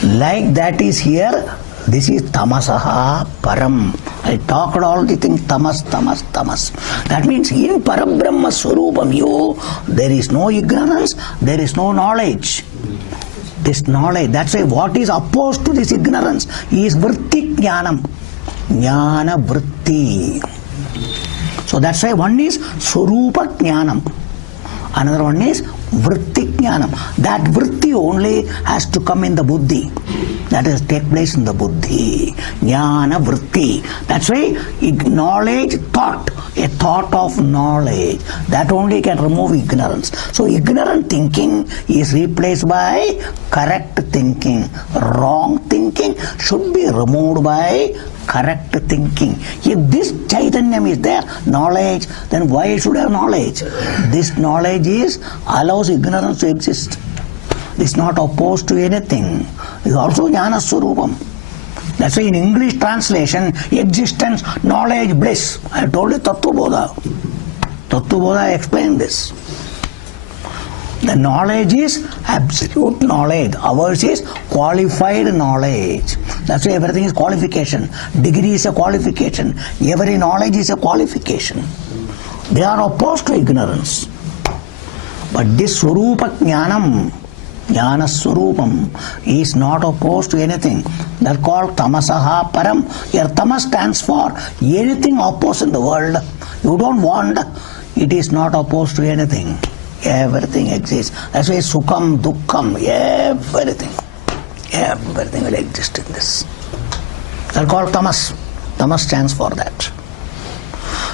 Like that is here, this is Tamasaha Param. I talked all the things, tamas. That means in Parabrahma Swarupam you, there is no ignorance, there is no knowledge. This knowledge, that's why what is opposed to this ignorance is Vritti Jnanam. Jnana Vritti. So that's why one is Swarupa Jnanam. Another one is Vritti Jnanam. That Vritti only has to come in the Buddhi. That is take place in the Buddhi. Jnana Vritti. That's why knowledge, thought, a thought of knowledge, that only can remove ignorance. So ignorant thinking is replaced by correct thinking. Wrong thinking should be removed by correct thinking. If this Chaitanyam is there, knowledge, then why should I have knowledge? This knowledge allows ignorance to exist. It is not opposed to anything. It is also Jnana Swarupam. That's why in English translation, existence, knowledge, bliss. I told you Tattva Bodha. Tattva Bodha, I explained this. The knowledge is absolute knowledge. Ours is qualified knowledge. That's why everything is qualification. Degree is a qualification. Every knowledge is a qualification. They are opposed to ignorance. But this Swarupa Jnanam, Jnana Swarupam, is not opposed to anything. They are called Tamasaha Param. Here Tamas stands for anything opposed in the world. You don't want, it is not opposed to anything. Everything exists. That's why Sukham, Dukkham, everything will exist in this. They are called Tamas. Tamas stands for that.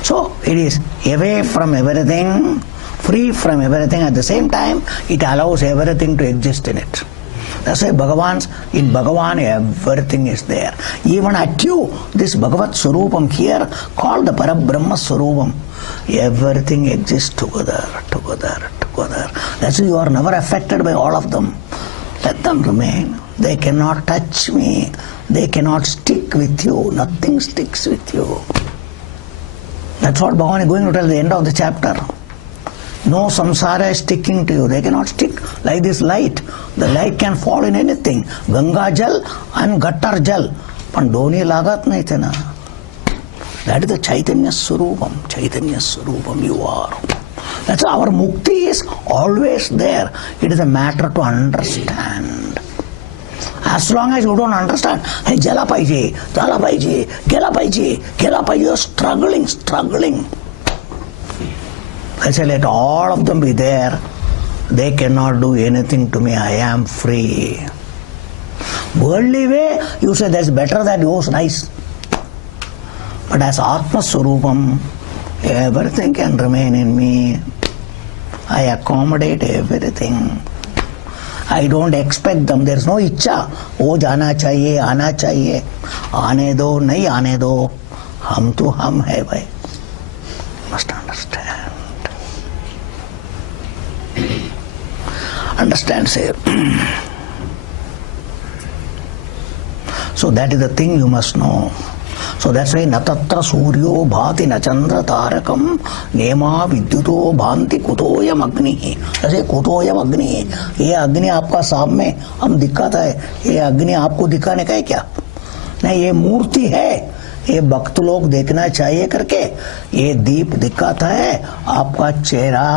So it is away from everything, free from everything. At the same time, it allows everything to exist in it. That's why in Bhagavan everything is there. Even at you, this Bhagavat Swarupam here, called the Parabrahma Swarupam, everything exists together. That's why you are never affected by all of them. Let them remain. They cannot touch me. They cannot stick with you. Nothing sticks with you. That's what Bhagavan is going to tell at the end of the chapter. No samsara is sticking to you. They cannot stick like this light. The light can fall in anything. Ganga Jal and Gattar Jal. But doni lagat nahi the na. That is the Chaitanya Swarupam. Chaitanya Swarupam you are. That's our mukti is always there. It is a matter to understand. As long as you don't understand, hey, jala paije, gela paije, you are struggling. I say, let all of them be there. They cannot do anything to me. I am free. Worldly way, you say that's better, that was nice. But as Atma Swarupam, everything can remain in me. I accommodate everything. I don't expect them. There is no इच्छा. वो जाना चाहिए, आना चाहिए. आने दो, नहीं आने दो. हम तो हम है भाई. Must understand. Understand, say. So that is the thing you must know. So that's why na tatra suryo bhati na chandra tarakam nema vidyuto bhanti kutoyam agni. जैसे कुतोयम अग्नि है, ये अग्नि आपका सामने हम दिखाता है, ये अग्नि आपको दिखाने का है क्या? नहीं, ये मूर्ति है, ये भक्त लोग देखना चाहिए करके ये दीप दिखाता है आपका चेहरा,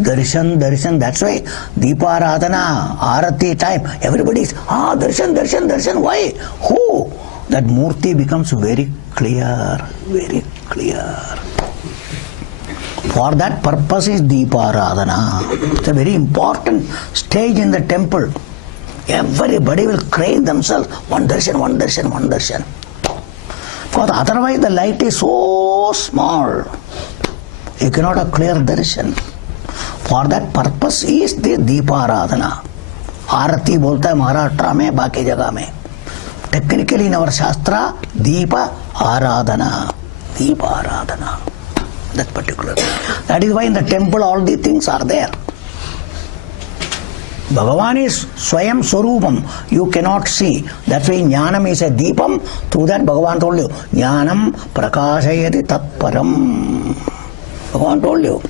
darshan darshan. That's why deeparadhana, aarti time, everybody is darshan darshan darshan. Why? Who? That murti becomes very clear, very clear. For that purpose is Deeparadhana. It's a very important stage in the temple. Everybody will crane themselves, one darshan, one darshan, one darshan. Because otherwise the light is so small, you cannot have clear darshan. For that purpose is the Deeparadhana. आरती बोलता है महाराष्ट्र में, बाकी जगह में. Technically in our Shastra, Deepa Aradhana. Deepa Aradhana. That particular. That is why in the temple all these things are there. Bhagavan is Swayam Swarupam. You cannot see. That's why Jnanam is a Deepam. Through that Bhagavan told you. Jnanam Prakashayati Tatparam. Bhagavan told you.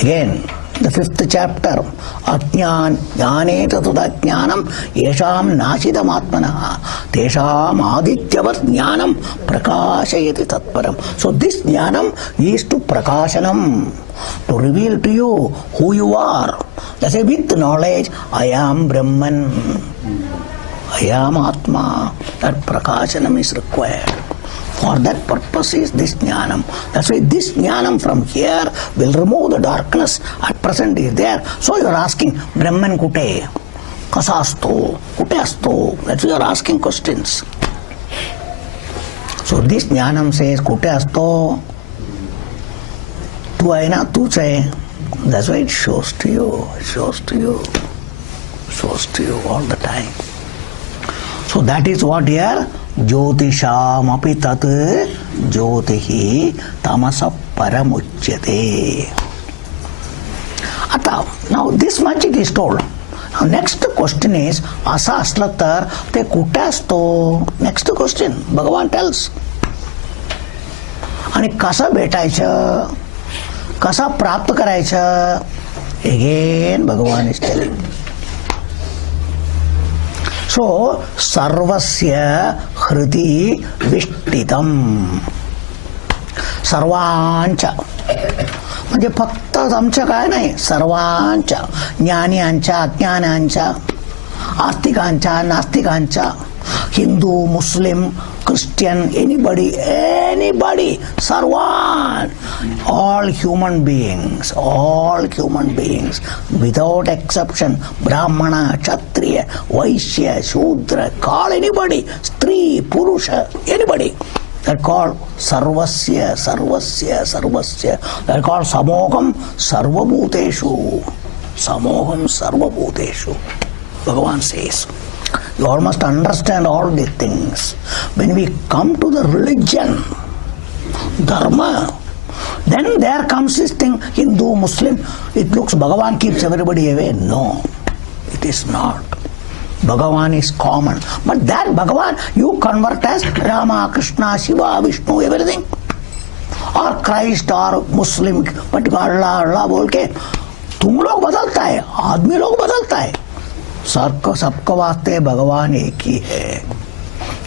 Again. The 5th chapter, Ajnān, Jnāneta Tudajnānam, Yesham Nashidam Atmanaha, Tesham Adityavat Jnānam, Prakashayati Tatparam. So this Jnānam is to Prakashanam, to reveal to you who you are. That's why with knowledge, I am Brahman, I am Atma. That Prakashanam is required. For that purpose is this jnanam. That's why this jnanam from here will remove the darkness. At present is there. So you are asking, Brahman kute, kasasto, kute asto. That's why you are asking questions. So this jnanam says, kute asto, tu aina, tu say. That's why it shows to you, it shows to you, shows to you all the time. So that is what here, Jyotisham api tat jyotihi tamasa paramuchyate. Ata, now this much it is told. Now next question is, asa aslatar te kutasto. Next question, Bhagavan tells. आणि कसा भेटायचं, कसा प्राप्त करायचं, again Bhagavan is telling. So, sarvasya hriti vishtitam. सर्वांच्या म्हणजे फक्त आमच्या काय नाही, सर्वांच्या, ज्ञानियांच्या, अज्ञानांच्या, आस्तिकांच्या, नास्तिकांच्या, हिंदू, मुस्लिम, Christian, anybody, sarvan, all human beings, without exception, Brahmana, Kshatriya, Vaishya, Shudra, call anybody, Stri, Purusha, anybody. That called sarvasya. That called samoham sarvabhuteshu. Samoham sarvabhuteshu. Bhagavan says. You all must understand all these things. When we come to the religion, dharma, then there comes this thing, Hindu, Muslim, it looks Bhagavan keeps everybody away. No, it is not. Bhagavan is common. But that Bhagavan, you convert as Rama, Krishna, Shiva, Vishnu, everything. Or Christ or Muslim, but Allah बोल के तुम लोग बदलता है, आदमी लोग बदलता है. सबका वास्ते भगवान एक ही है.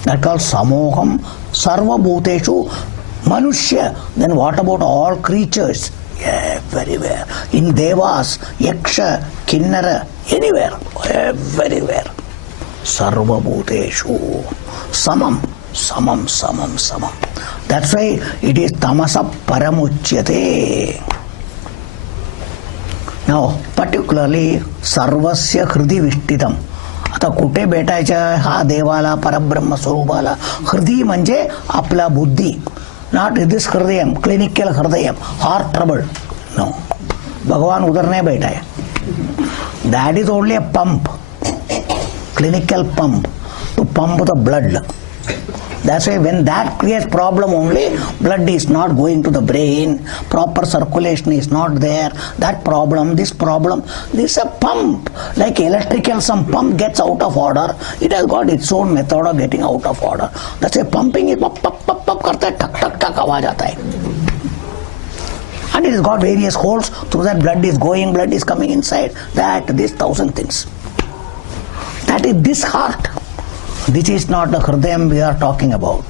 That called samoham sarvabhuteshu manusya. Then what about all creatures? Yeah, everywhere. In devas, yaksha, kinnara, anywhere, everywhere. Sarvabhuteshu samam. That's why it is tamasa paramuchyate. Now, particularly, sarvasya hridi vishtitam. तर कुठे भेटायचं हा देवाला, परब्रह्म स्वरूपाला? हृदय म्हणजे आपला बुद्धी. नॉट दिस हृदयम, क्लिनिकल हृदयम, हार्ट ट्रबल. नो, भगवान उधर नहीं बैठा है. That is only a pump, clinical pump to pump the blood. That's why when that creates problem only, blood is not going to the brain, proper circulation is not there. That problem, this is a pump. Like electrical, some pump gets out of order, it has got its own method of getting out of order. That's why pumping is pop pop pop pop करता है, ठक ठक ठक आवाज आता है. And it has got various holes, through that blood is going, blood is coming inside. That, these 1,000 things. That is this heart. This is not the Hridayam we are talking about.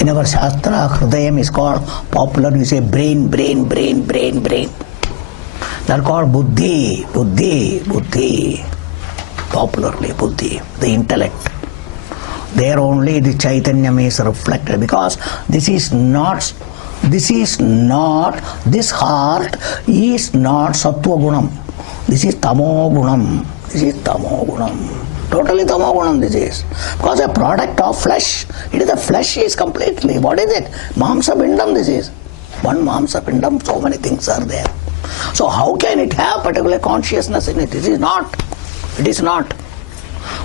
In our Shastra, Hridayam is called, popular we say brain, brain, brain, brain, brain. They are called Buddhi, Buddhi, Buddhi. Popularly Buddhi, the intellect. There only the Chaitanyam is reflected, because this heart is not Sattva Gunam. This is Tamo Gunam. This is Tamo Gunam. Totally Tamo Gunam this is. Because a product of flesh. It is the flesh is completely. What is it? Mamsa Pindam this is. One Mamsa Pindam, so many things are there. So how can it have particular consciousness in it? It is not. It is not.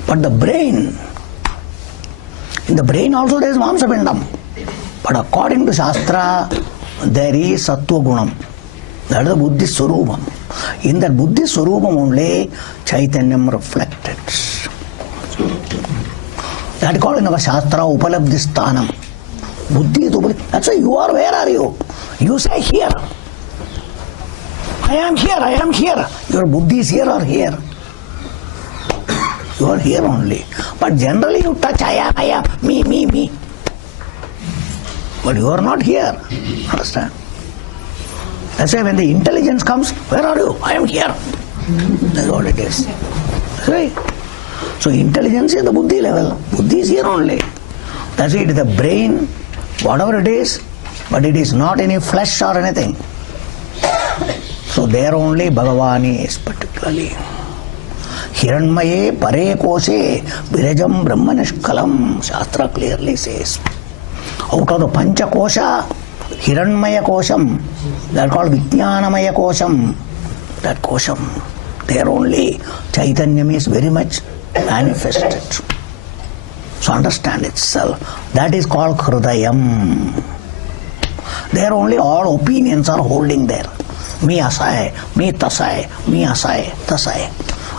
But the brain, in the brain also there is Mamsa Pindam. But according to Shastra, there is Sattva Gunam. That is the Buddhi Swarupam. In that Buddhi Swarupam only Chaitanyam reflected. That is called in our Shastra Upalabdhi Sthanam. Buddhi is Upalabdhi. That's why you are, where are you? You say here. I am here, I am here. Your Buddhi is here or here? You are here only. But generally you touch I am, me, me, me. But you are not here. Understand? That's why when the intelligence comes, where are you? I am here. That's what it is. Right? So intelligence is the Buddhi level. Buddhi is here only. That's why it is the brain, whatever it is, but it is not any flesh or anything. So there only Bhagavani is particularly. Hiranmaye pare koshe virajam brahmanishkalam. Shastra clearly says. Out of the Pancha Kosha, Hiranmaya Kosham, they are called Vijnanamaya Kosham. That Kosham, there only Chaitanyam is very much manifested. So understand itself. That is called Hridayam. There only all opinions are holding there. Me asai, me tasai, me asai, tasai.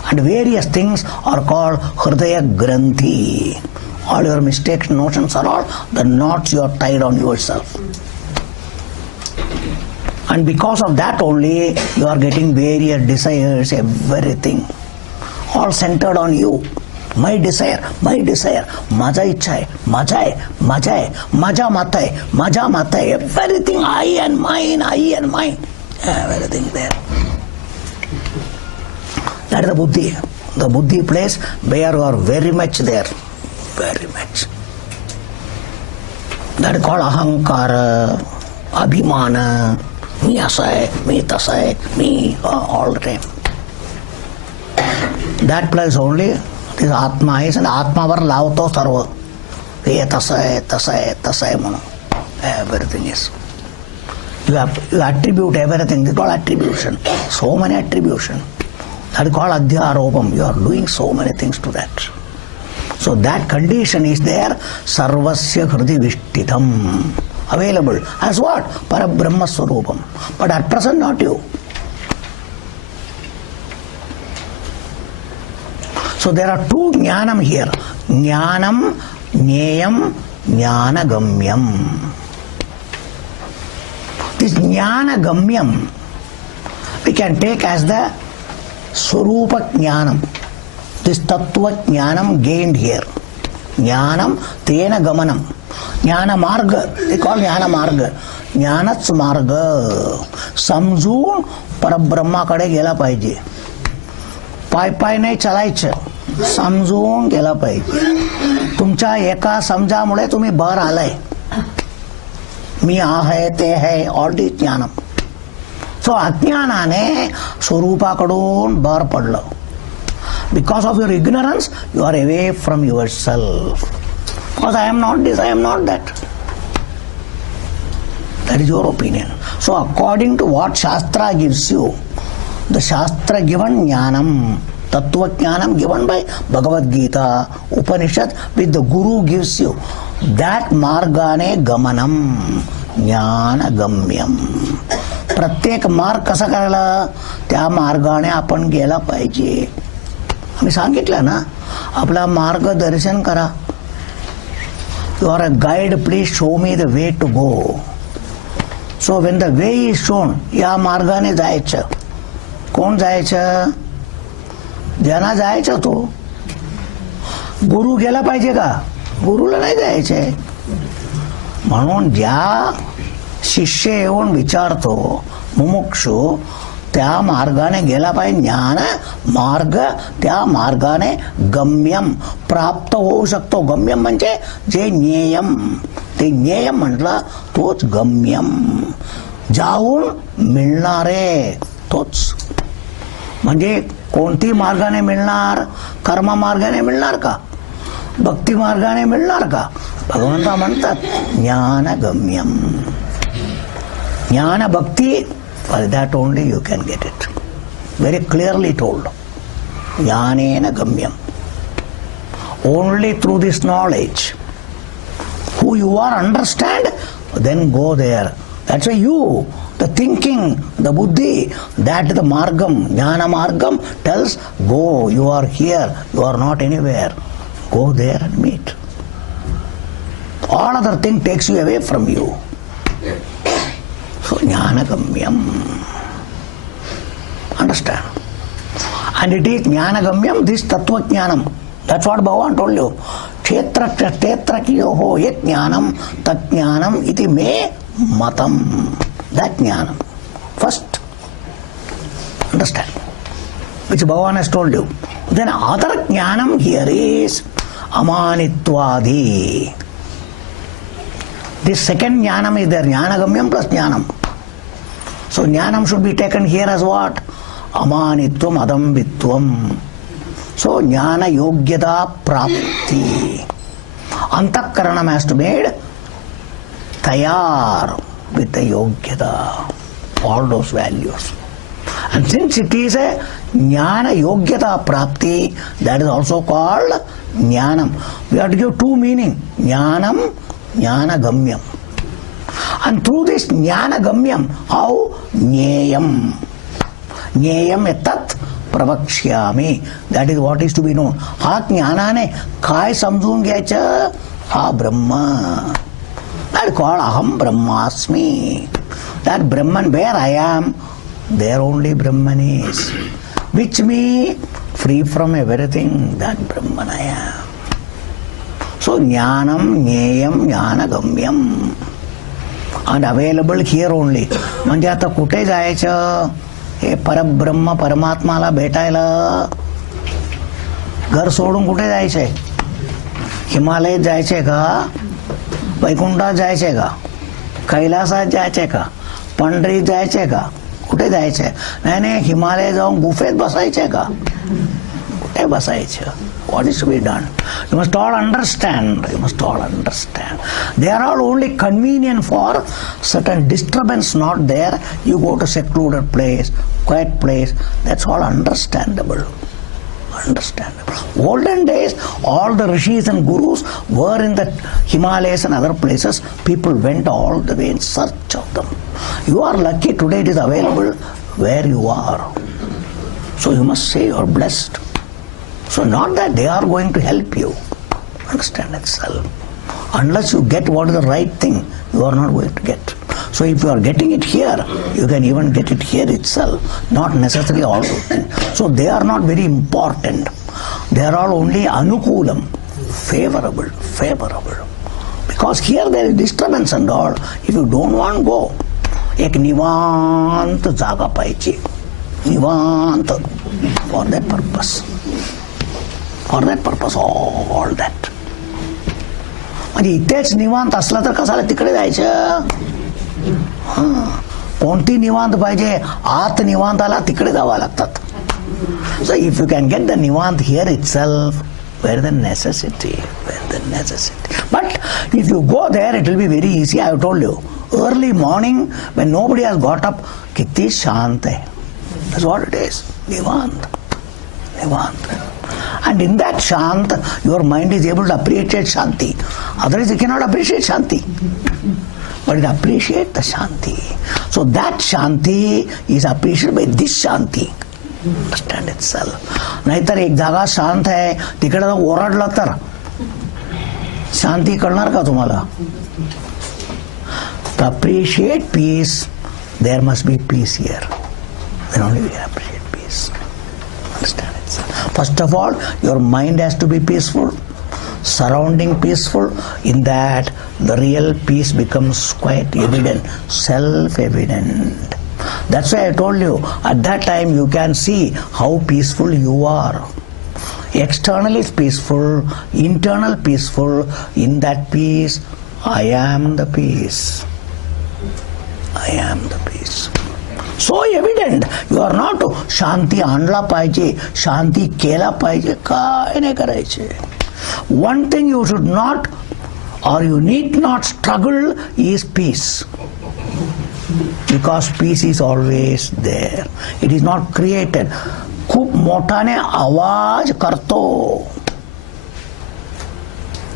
And various things are called Hridaya Granthi. All your mistakes, notions are all the knots you are tied on yourself. And because of that only, you are getting various desires, everything. All centered on you. My desire, maja ichha hai, maja, maja matai, everything I and mine, everything there. That is the Buddhi. The Buddhi place where you are very much there. Very much. That is called Ahankara, Abhimana, me asai, me tasai, me, all the time. That place only, this Atma is, and Atma var lavto sarva. Tasai, mano. Everything is. You attribute everything. This is called attribution. So many attribution. That is called Adhyaropam. You are doing so many things to that. So that condition is there, Sarvasya Hridi Vishtitam. Available. As what? Parabrahma Swarupam. But at present not you. So there are two Jnanam here. Jnanam, Jneyam, Jnanagamyam. This Jnanagamyam we can take as the Swarupa Jnanam. This Tattva Jnanam gained here. Jnanam Tena Gamanam. Jnana Marga. They call Jnana Marga. Jnanats Marga. Samjhoon Parabrahma kade gela pahiजे. पाय नाही चालायचं. समजून गेला पाहिजे. तुमच्या एका समजामुळे तुम्ही बर आलाय. मी आहे ते है ऑल दिस ज्ञानम. सो अज्ञानाने स्वरूपाकडून बर पडलं. Because of your ignorance, you are away from yourself. Because I am not this, I am not that. That is your opinion. So according to what Shastra gives you, the Shastra given Jnanam, Tattva Jnanam given by Bhagavad Gita, Upanishad, which the Guru gives you, that Margane Gamanam, Jnana Gamyam. प्रत्येक मार्ग कसा करायला, त्या मार्गाने आपण गेला पाहिजे. आम्ही सांगितलं ना, आपला मार्गदर्शन करा. You are a guide, please show me the way to go. So when the way is shown, या मार्गाने जायचं. कोण जायचं? ज्यांना जायचं तो. गुरु गेला पाहिजे का? गुरुला नाही जायचंय. म्हणून ज्या शिष्य येऊन विचारतो मुमुक्षु, त्या मार्गाने गेला पाहिजे. ज्ञान मार्ग, त्या मार्गाने गम्यम प्राप्त होऊ शकतो. गम्यम म्हणजे जे ज्ञेयम, ते ज्ञेयम म्हटलं तोच गम्यम. जाऊन मिळणारे तोच. म्हणजे कोणती मार्गाने मिळणार? कर्म मार्गाने मिळणार का? भक्ती मार्गाने मिळणार का? भगवंता म्हणतात ज्ञानगम्यम. Jnana Bhakti, for that only you can get it. Very clearly told. Jnanena Gamyam. Only through this knowledge, who you are, understand, then go there. That's why you, the thinking, the buddhi, that the margam, Jnana Margam tells, go, you are here, you are not anywhere. Go there and meet. All other thing takes you away from you. So, Jnanagamyam. Understand? And it is Jnanagamyam, this Tattva Jnanam. That's what Bhagavan told you. Kshetra kiyoho yet jnanam tat jnanam iti me matam. That jnanam. First. Understand? Which Bhagavan has told you. Then other jnanam here is amanitwadi. This second jnanam is there. Jnanagamyam plus jnanam. So jnanam should be taken here as what? Amanitvam adambitvam. So jnana yogyata prapti. Antakaranam has to be made tayar with the yogyata. All those values. And since it is a jnana yogyata prapti, that is also called jnanam. We have to give two meaning. Jnanam, jnana gamyam. And through this jnana gamyam, how? Jneyam. Jneyam etat pravakshyami. That is what is to be known. हा ज्ञानाने काय समजून घ्यायचं? हा ब्रह्म. That is called aham brahmasmi. That Brahman, where I am, there only Brahman is. Which me, free from everything, that Brahman I am. So jnanam, jneyam, jnanagamyam. And available here only. म्हणजे आता कुठे जायचं? हे परब्रह्म परमात्माला भेटायला घर सोडून कुठे जायचंय? हिमालयात जायचंय का? वैकुंठात जायचंय का? कैलासात जायचंय का? पंढरीत जायचंय का? कुठे जायचंय? नाही नाही, हिमालय जाऊन गुफेत बसायचंय का? कुठे बसायचं? What is to be done? You must all understand. You must all understand. They are all only convenient for certain disturbance not there. You go to secluded place, quiet place. That's all understandable. Understandable. Olden days, all the rishis and gurus were in the Himalayas and other places. People went all the way in search of them. You are lucky today it is available where you are. So you must say you are blessed. So not that they are going to help you. Understand itself. Unless you get what is the right thing, you are not going to get. So if you are getting it here, you can even get it here itself. Not necessarily all those things. So they are not very important. They are all only anukulam, favorable, favorable. Because here there is disturbance and all. If you don't want, go. Ek nivant jaga paichi. Nivant. For that purpose. For that purpose, all that. म्हणजे इथेच निवांत असला तर कसाला तिकडे जायचं? कोणती निवांत पाहिजे? आत निवांताला तिकडे जावं लागतात. So if you can get the Nivant here itself, where the necessity? Where the necessity? But if you go there, it will be very easy. I have told you. Early morning, when nobody has got up, Kitti Shante. That's what it is. Nivant. Nivant. And in that Shant, your mind is able to appreciate Shanti. Otherwise, you cannot appreciate Shanti. But it appreciates the Shanti. So that Shanti is appreciated by this Shanti. Understand itself. नाहीतर एक जागा शांत आहे तिकडे ओरडलं तर शांती कळणार का तुम्हाला? To appreciate peace, there must be peace here. Then only we can appreciate peace. Understand itself. First of all, your mind has to be peaceful, surrounding peaceful. In that, the real peace becomes quite evident, self-evident. That's why I told you, at that time you can see how peaceful you are. Externally peaceful, internal peaceful. In that peace, I am the peace. I am the peace. So evident. You are not Shanti आणला पाहिजे, Shanti केला पाहिजे, काय नाही करायचे. One thing you should not, or you need not struggle is peace. Because peace is always there. It is not created. खूप मोठाने आवाज करतो.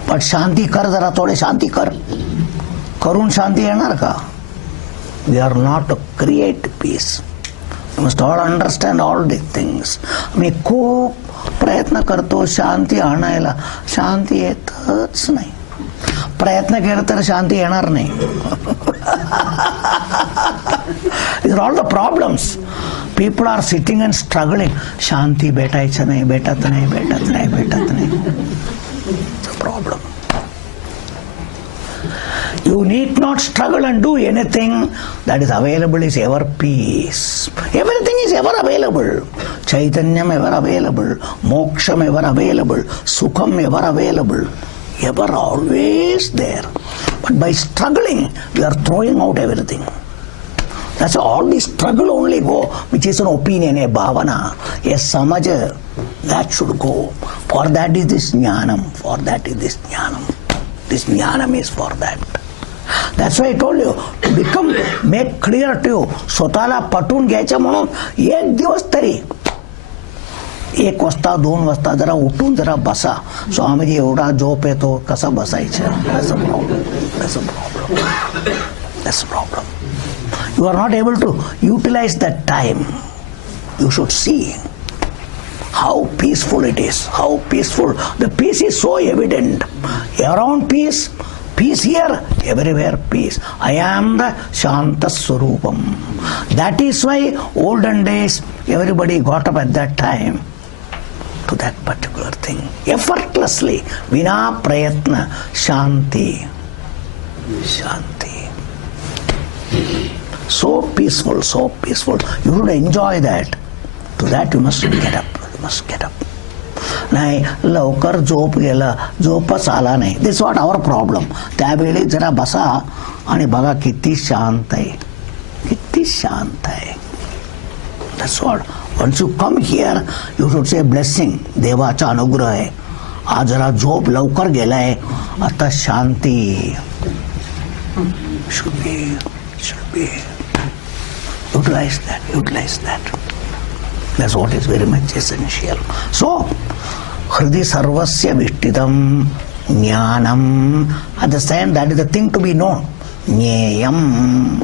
पण शांती कर जरा थोडे शांती कर. करून शांती येणार का? We are not to create peace. You must all understand all these things. मी खूप प्रयत्न करतो शांती आणायला. शांती येतच नाही. प्रयत्न केला तर शांती येणार नाही. These are all the problems. People are sitting and struggling. शांती भेटायचं नाही, भेटत नाही, भेटत नाही, भेटत नाही. It's a problem. You need not struggle and do anything. That is available is ever peace. Everything is ever available. Chaitanyam ever available. Moksham ever available. Sukham ever available. Ever always there. But by struggling, we are throwing out everything. That's why all this struggle only go, which is an opinion, a bhavana, a samaja, that should go. For that is this jnanam. For that is this jnanam. This jnanam is for that. That's why I told you, to become, make clear to you, स्वतःला पटवून घ्यायचं म्हणून एक दिवस तरी 1 वाजता 2 वाजता जरा उठून जरा बसा. स्वामीजी एवढा झोप येतो कसा बसायचं? That's a problem. That's a problem. That's a problem. You are not able to utilize that time. You should see how peaceful it is. How peaceful. The peace is so evident. Around peace, peace here, everywhere peace. I am the Shanta Swarupam. That is why olden days everybody got up at that time to that particular thing. Effortlessly, vina prayatna, Shanti. Shanti. So peaceful, so peaceful. You should enjoy that. To that you must get up. You must get up. नाही लवकर झोप गेलं, झोपच आला नाही. This what our problem. त्यावेळी जरा बसा आणि बघा किती शांत आहे, किती शांत आहे. That's what. Once you come here you should say blessing. देवाचा अनुग्रह आहे. आज जरा झोप लवकर गेलाय, आता शांती. should be utilize that. That's what is very much essential. So Hridi sarvasya vishtitam jnanam. At the same, that is the thing to be known. Jneyam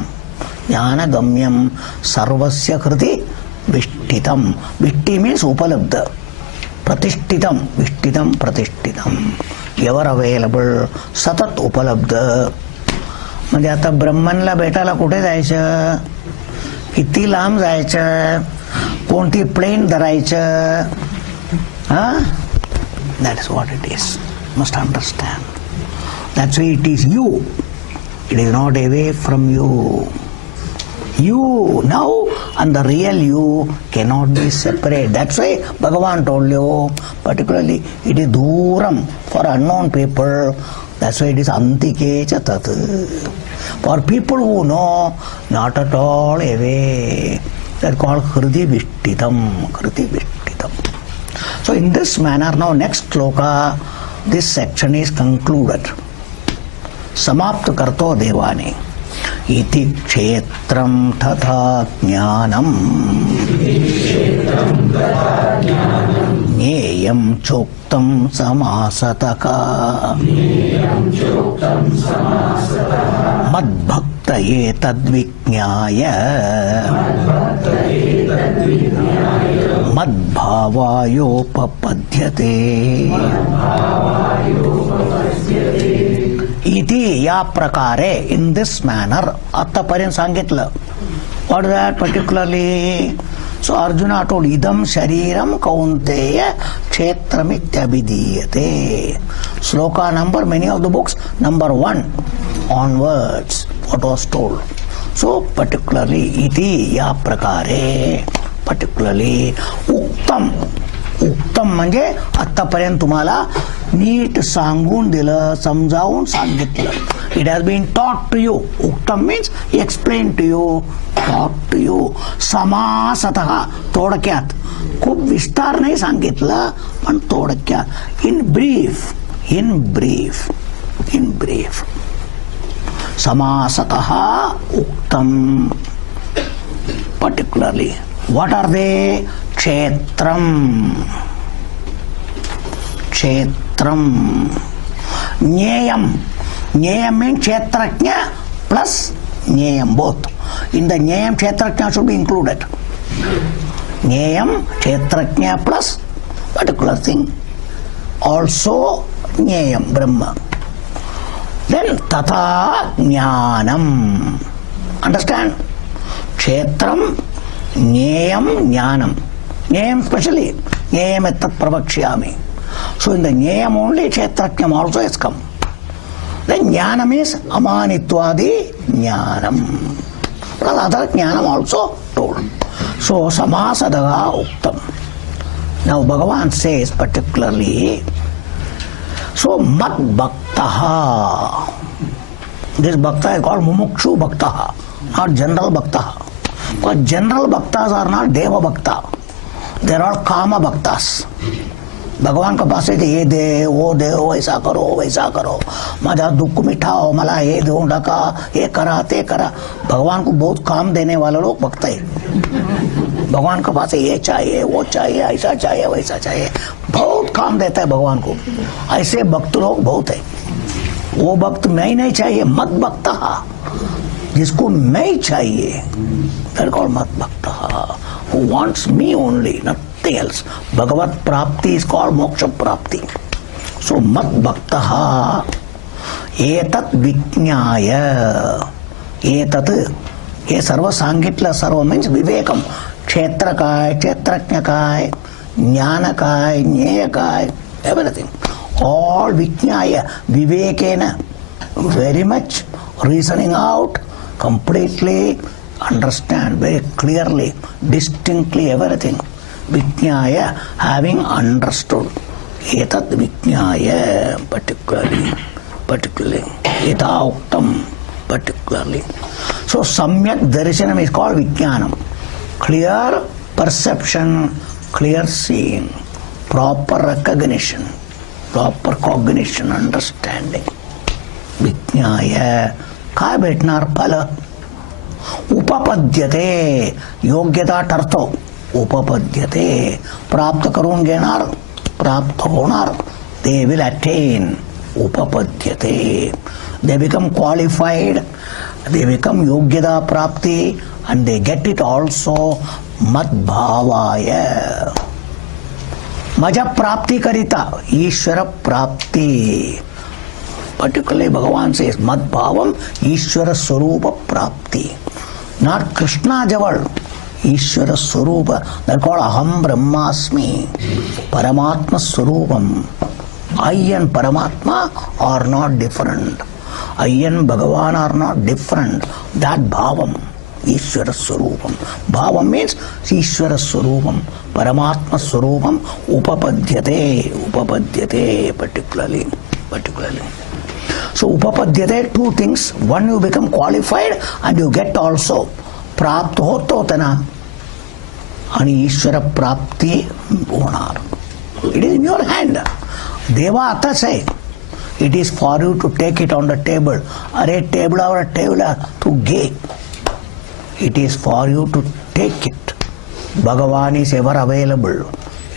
jnana gamyam sarvasya hridi vishtitam. Vishti means upalabdha. Pratishtitam. Vishtitam pratishtitam. Ever available. Satat upalabdha. म्हणजे आता ब्रह्मनला भेटायला कुठे जायचं? किती लांब जायचं? कोणती plane धरायचं? That is what it is. Must understand. That's why it is you. It is not away from you. You now and the real you cannot be separate. That's why Bhagavan told you, particularly it is Duram for unknown people. That's why it is Antike Chatat. For people who know, not at all away. That is called Hridi Vishtitam. Hridi Vishtitam. So in this manner, now next sloka, this section is concluded. Samapta karto devani. Iti kshetram tatha jnanam. Nyeyam choktam samasataka. Madbhaktaye tadviknyaya. Madbhavayopapadyate. Iti ya prakare, in this manner, attaparyan sangitla. What is that particularly? So Arjuna told, idam shariram kaunteya kshetramityabhidiyate. Sloka number, many of the books, number 1 onwards, what was told. So particularly, iti ya prakare, particularly, uktam. उत्तम म्हणजे आतापर्यंत तुम्हाला NEET सांगून दिलं, समजावून सांगितलं. It has been taught to you. उत्तम means explain to you, taught to you. समासतः, थोडक्यात. खूप विस्तार नाही सांगितलं, पण थोडक्यात. In brief, in brief, in brief. समासतः उत्तम. Particularly what are they? क्षेत्रम. क्षेत्रम. ज्ञेयम. ज्ञेयम means kshetrajna plus ज्ञेयम, both. In the ज्ञेयम, kshetrajna should be included. ज्ञेयम, kshetrajna plus particular thing. Also ज्ञेयम, Brahma. Then tatha jnanam. Understand? Kshetram, ज्ञेयम, ज्ञानम. Jnayam specially, Jnayam ettat pravakshayami. So in the Jnayam only Kshetrajnam also has come. Then Jnanam is Amanitwadi Jnanam. Plus other Jnanam also told. So Samasadaga Uktam. Now Bhagavan says particularly, so Mat Bhaktaha. This Bhakta is called Mumukshu Bhaktaha, not general Bhaktaha. Because general Bhaktas are not Deva Bhakta. They are all Kama Bhaktas. भगवान के पास ये दे, वो दे, वैसा करो, वैसा करो, मजा दुख मिठाओ, मला ये दो ढका, ये करा, ते करा. भगवान को बहुत काम देने वाले लोग भक्त है. भगवान के पास ये चाहिए, वो चाहिए, ऐसा चाहिए, वैसा चाहिए, बहुत काम देता है भगवान को. ऐसे भक्त लोग बहुत है. वो भक्त मैं ही नहीं चाहिए, मत भक्ता. जिसको मैं ही चाहिए, that is called मत भक्ता. Who wants me only, nothing else. Bhagavat Prapti is called Moksha Prapti. So mat bhaktaha etat vijñāya. Etat, ये सर्व सांगितलं. सर्व means विवेकम. क्षेत्र काय, क्षेत्रज्ञ काय, ज्ञान काय, ज्ञेय काय, everything. All vijñāya, vivekena, very much reasoning out, completely understand very clearly, distinctly everything. Vijñāya, having understood. Etat vijñāya, particularly. Eta uktam, particularly. So samyak darshanam is called vijñānam. Clear perception, clear seeing, proper recognition, proper cognition, understanding. Vijñāya, काय भेटणार फल? उपपद्यते, योग्यता ठरतो. उपपद्यते, प्राप्त करून घेणार, प्राप्त होणार. They will attain. उपपद्यते. They become qualified, they become योग्यता प्राप्ति, and they get it also. मद्भावाय, माझ्या प्राप्ति करिता, ईश्वर प्राप्ति. Particularly Bhagavan says Madbhavam Ishvara Swarupa Prapti. Not Krishna Javal, Ishvara Swarupa. They are called Aham Brahmasmi, Paramatma Swarupam. I and Paramatma are not different. I and Bhagavan are not different. That Bhavam, Ishvara Swarupam. Bhavam means Ishvara Swarupam, Paramatma Swarupam, Upapadyate, particularly. So upapadyate, two things. One, you become qualified and you get also. Prapt hoto tana. आणि ईश्वर प्राप्ती होणार. It is in your hand. देवा आताच आहे. It is for you to take it on the table. अरे टेबलावर ठेवला तू घे. It is for you to take it. Bhagwan is ever available.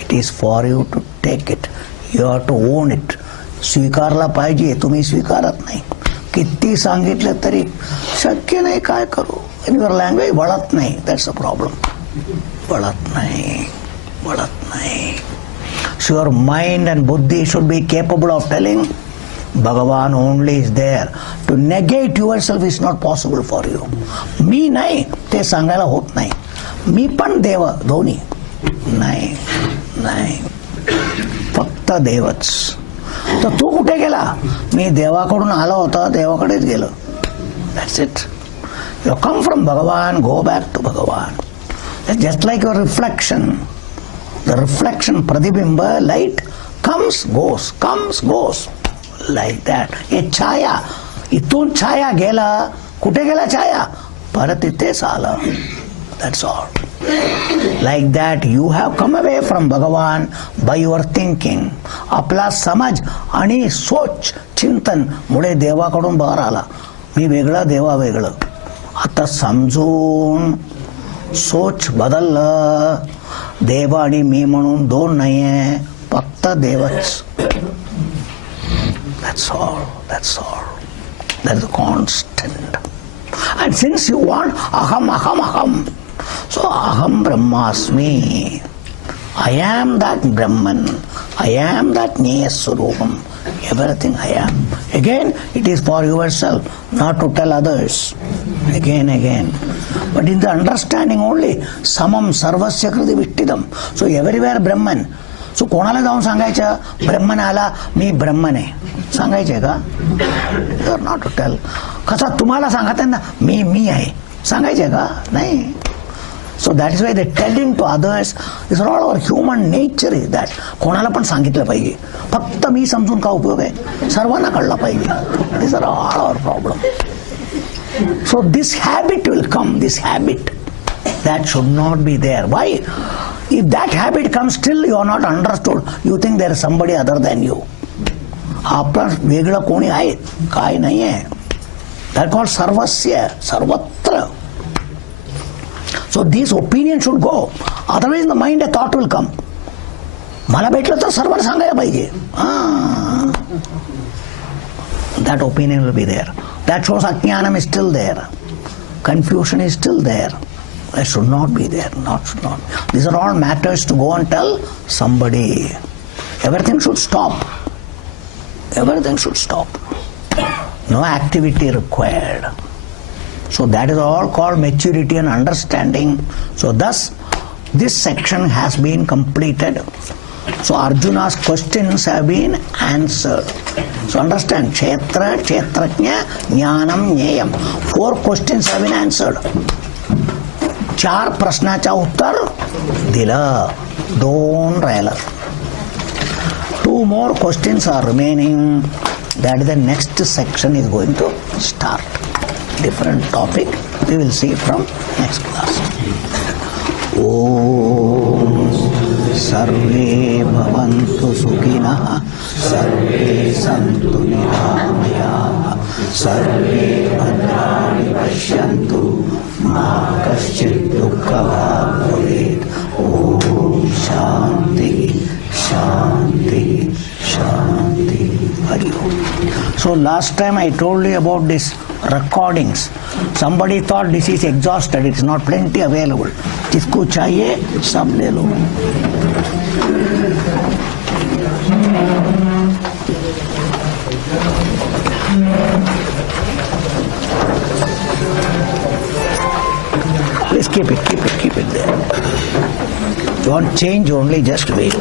It is for you to take it. You have to own it. स्वीकारला पाहिजे. तुम्ही स्वीकारत नाही. किती सांगितलं तरी शक्य नाही. काय करू. इन युअर लँग्वेज वळत नाही. That's a problem. वळत नाही. वळत नाही. So your mind and buddhi should be capable of telling Bhagavan only is there. To negate yourself is not possible for you. मी नाही ते सांगायला होत नाही. मी पण देव दोन्ही नाही. नाही फक्त देवच. तर तू कुठे गेला. मी देवाकडून आलो होता. देवाकडेच गेलो. That's it. You come from Bhagavan, go back to Bhagavan. It's just like your reflection. The reflection, pradibimba, light comes, goes, like that. ये छाया, इथून छाया गेला. कुठे गेला छाया. परत इथेच आला. That's all. Like that you have come away from Bhagavan by your thinking. आपला समज आणि सोच चिंतन मुळे देवाकडून बाहेर आला. मी वेगळा देवा वेगळं. आता समजून सोच बदललं. देव आणि मी म्हणून दोन नाहीये. फक्त देवच. That's all. That's all. That's constant. And since you want aham, aham, aham, so aham brahmasmi. I am that Brahman. I am that Niyaswarupam. Everything I am. Again, it is for yourself, not to tell others. Again. But in the understanding only, samam sarvasya kriti vishtidam. So everywhere Brahman. So कोणाला जाऊन सांगायचं ब्रह्मन आला मी ब्रह्मन आहे. सांगायचंय का. You are not to tell. कसं तुम्हाला सांगत ना मी आहे. सांगायचंय का. नाही. So that is why the telling to others is all our human nature is that. कोणाला पण सांगितलं पाहिजे. फक्त मी समजून का उपयोग आहे. सर्वांना कळलं पाहिजे. These are all our problem. So this habit will come. This habit that should not be there. Why? If that habit comes, still you are not understood. You think there is somebody other than you. आपण वेगळं कोणी आहे काय नाही आहे. That called sarvasya. सर्वत्र. So this opinion should go. Otherwise in the mind a thought will come. मला भेटलं तर सर्वांना सांगायला पाहिजे. That opinion will be there. That shows ajnanam is still there. Confusion is still there. That should not be there. Should not. These are all matters to go and tell somebody. Everything should stop. Everything should stop. No activity required. So that is all called maturity and understanding. So thus this section has been completed. So Arjuna's questions have been answered. So understand, Kshetra, Kshetrajna, Jnanam, Jneyam. 4 questions have been answered. 4 प्रश्नाचा उत्तर दिलं. 2 राहिलं. 2 more questions are remaining. That is the next section is going to start. Different topic. We will see from next class. Om Sarve Bhavantu Sukhinah. Sarve Santu Niramaya. Sarve Bhadrani Pashyantu. Ma Kaschit Dukkha Bhavet. Om Shanti Shanti Shanti. Hari Om. So last time I told you about this recordings. Somebody thought this is exhausted. It is not plenty available. जिसको चाहिए सब ले लो. Please keep it there. Don't change only, just wait.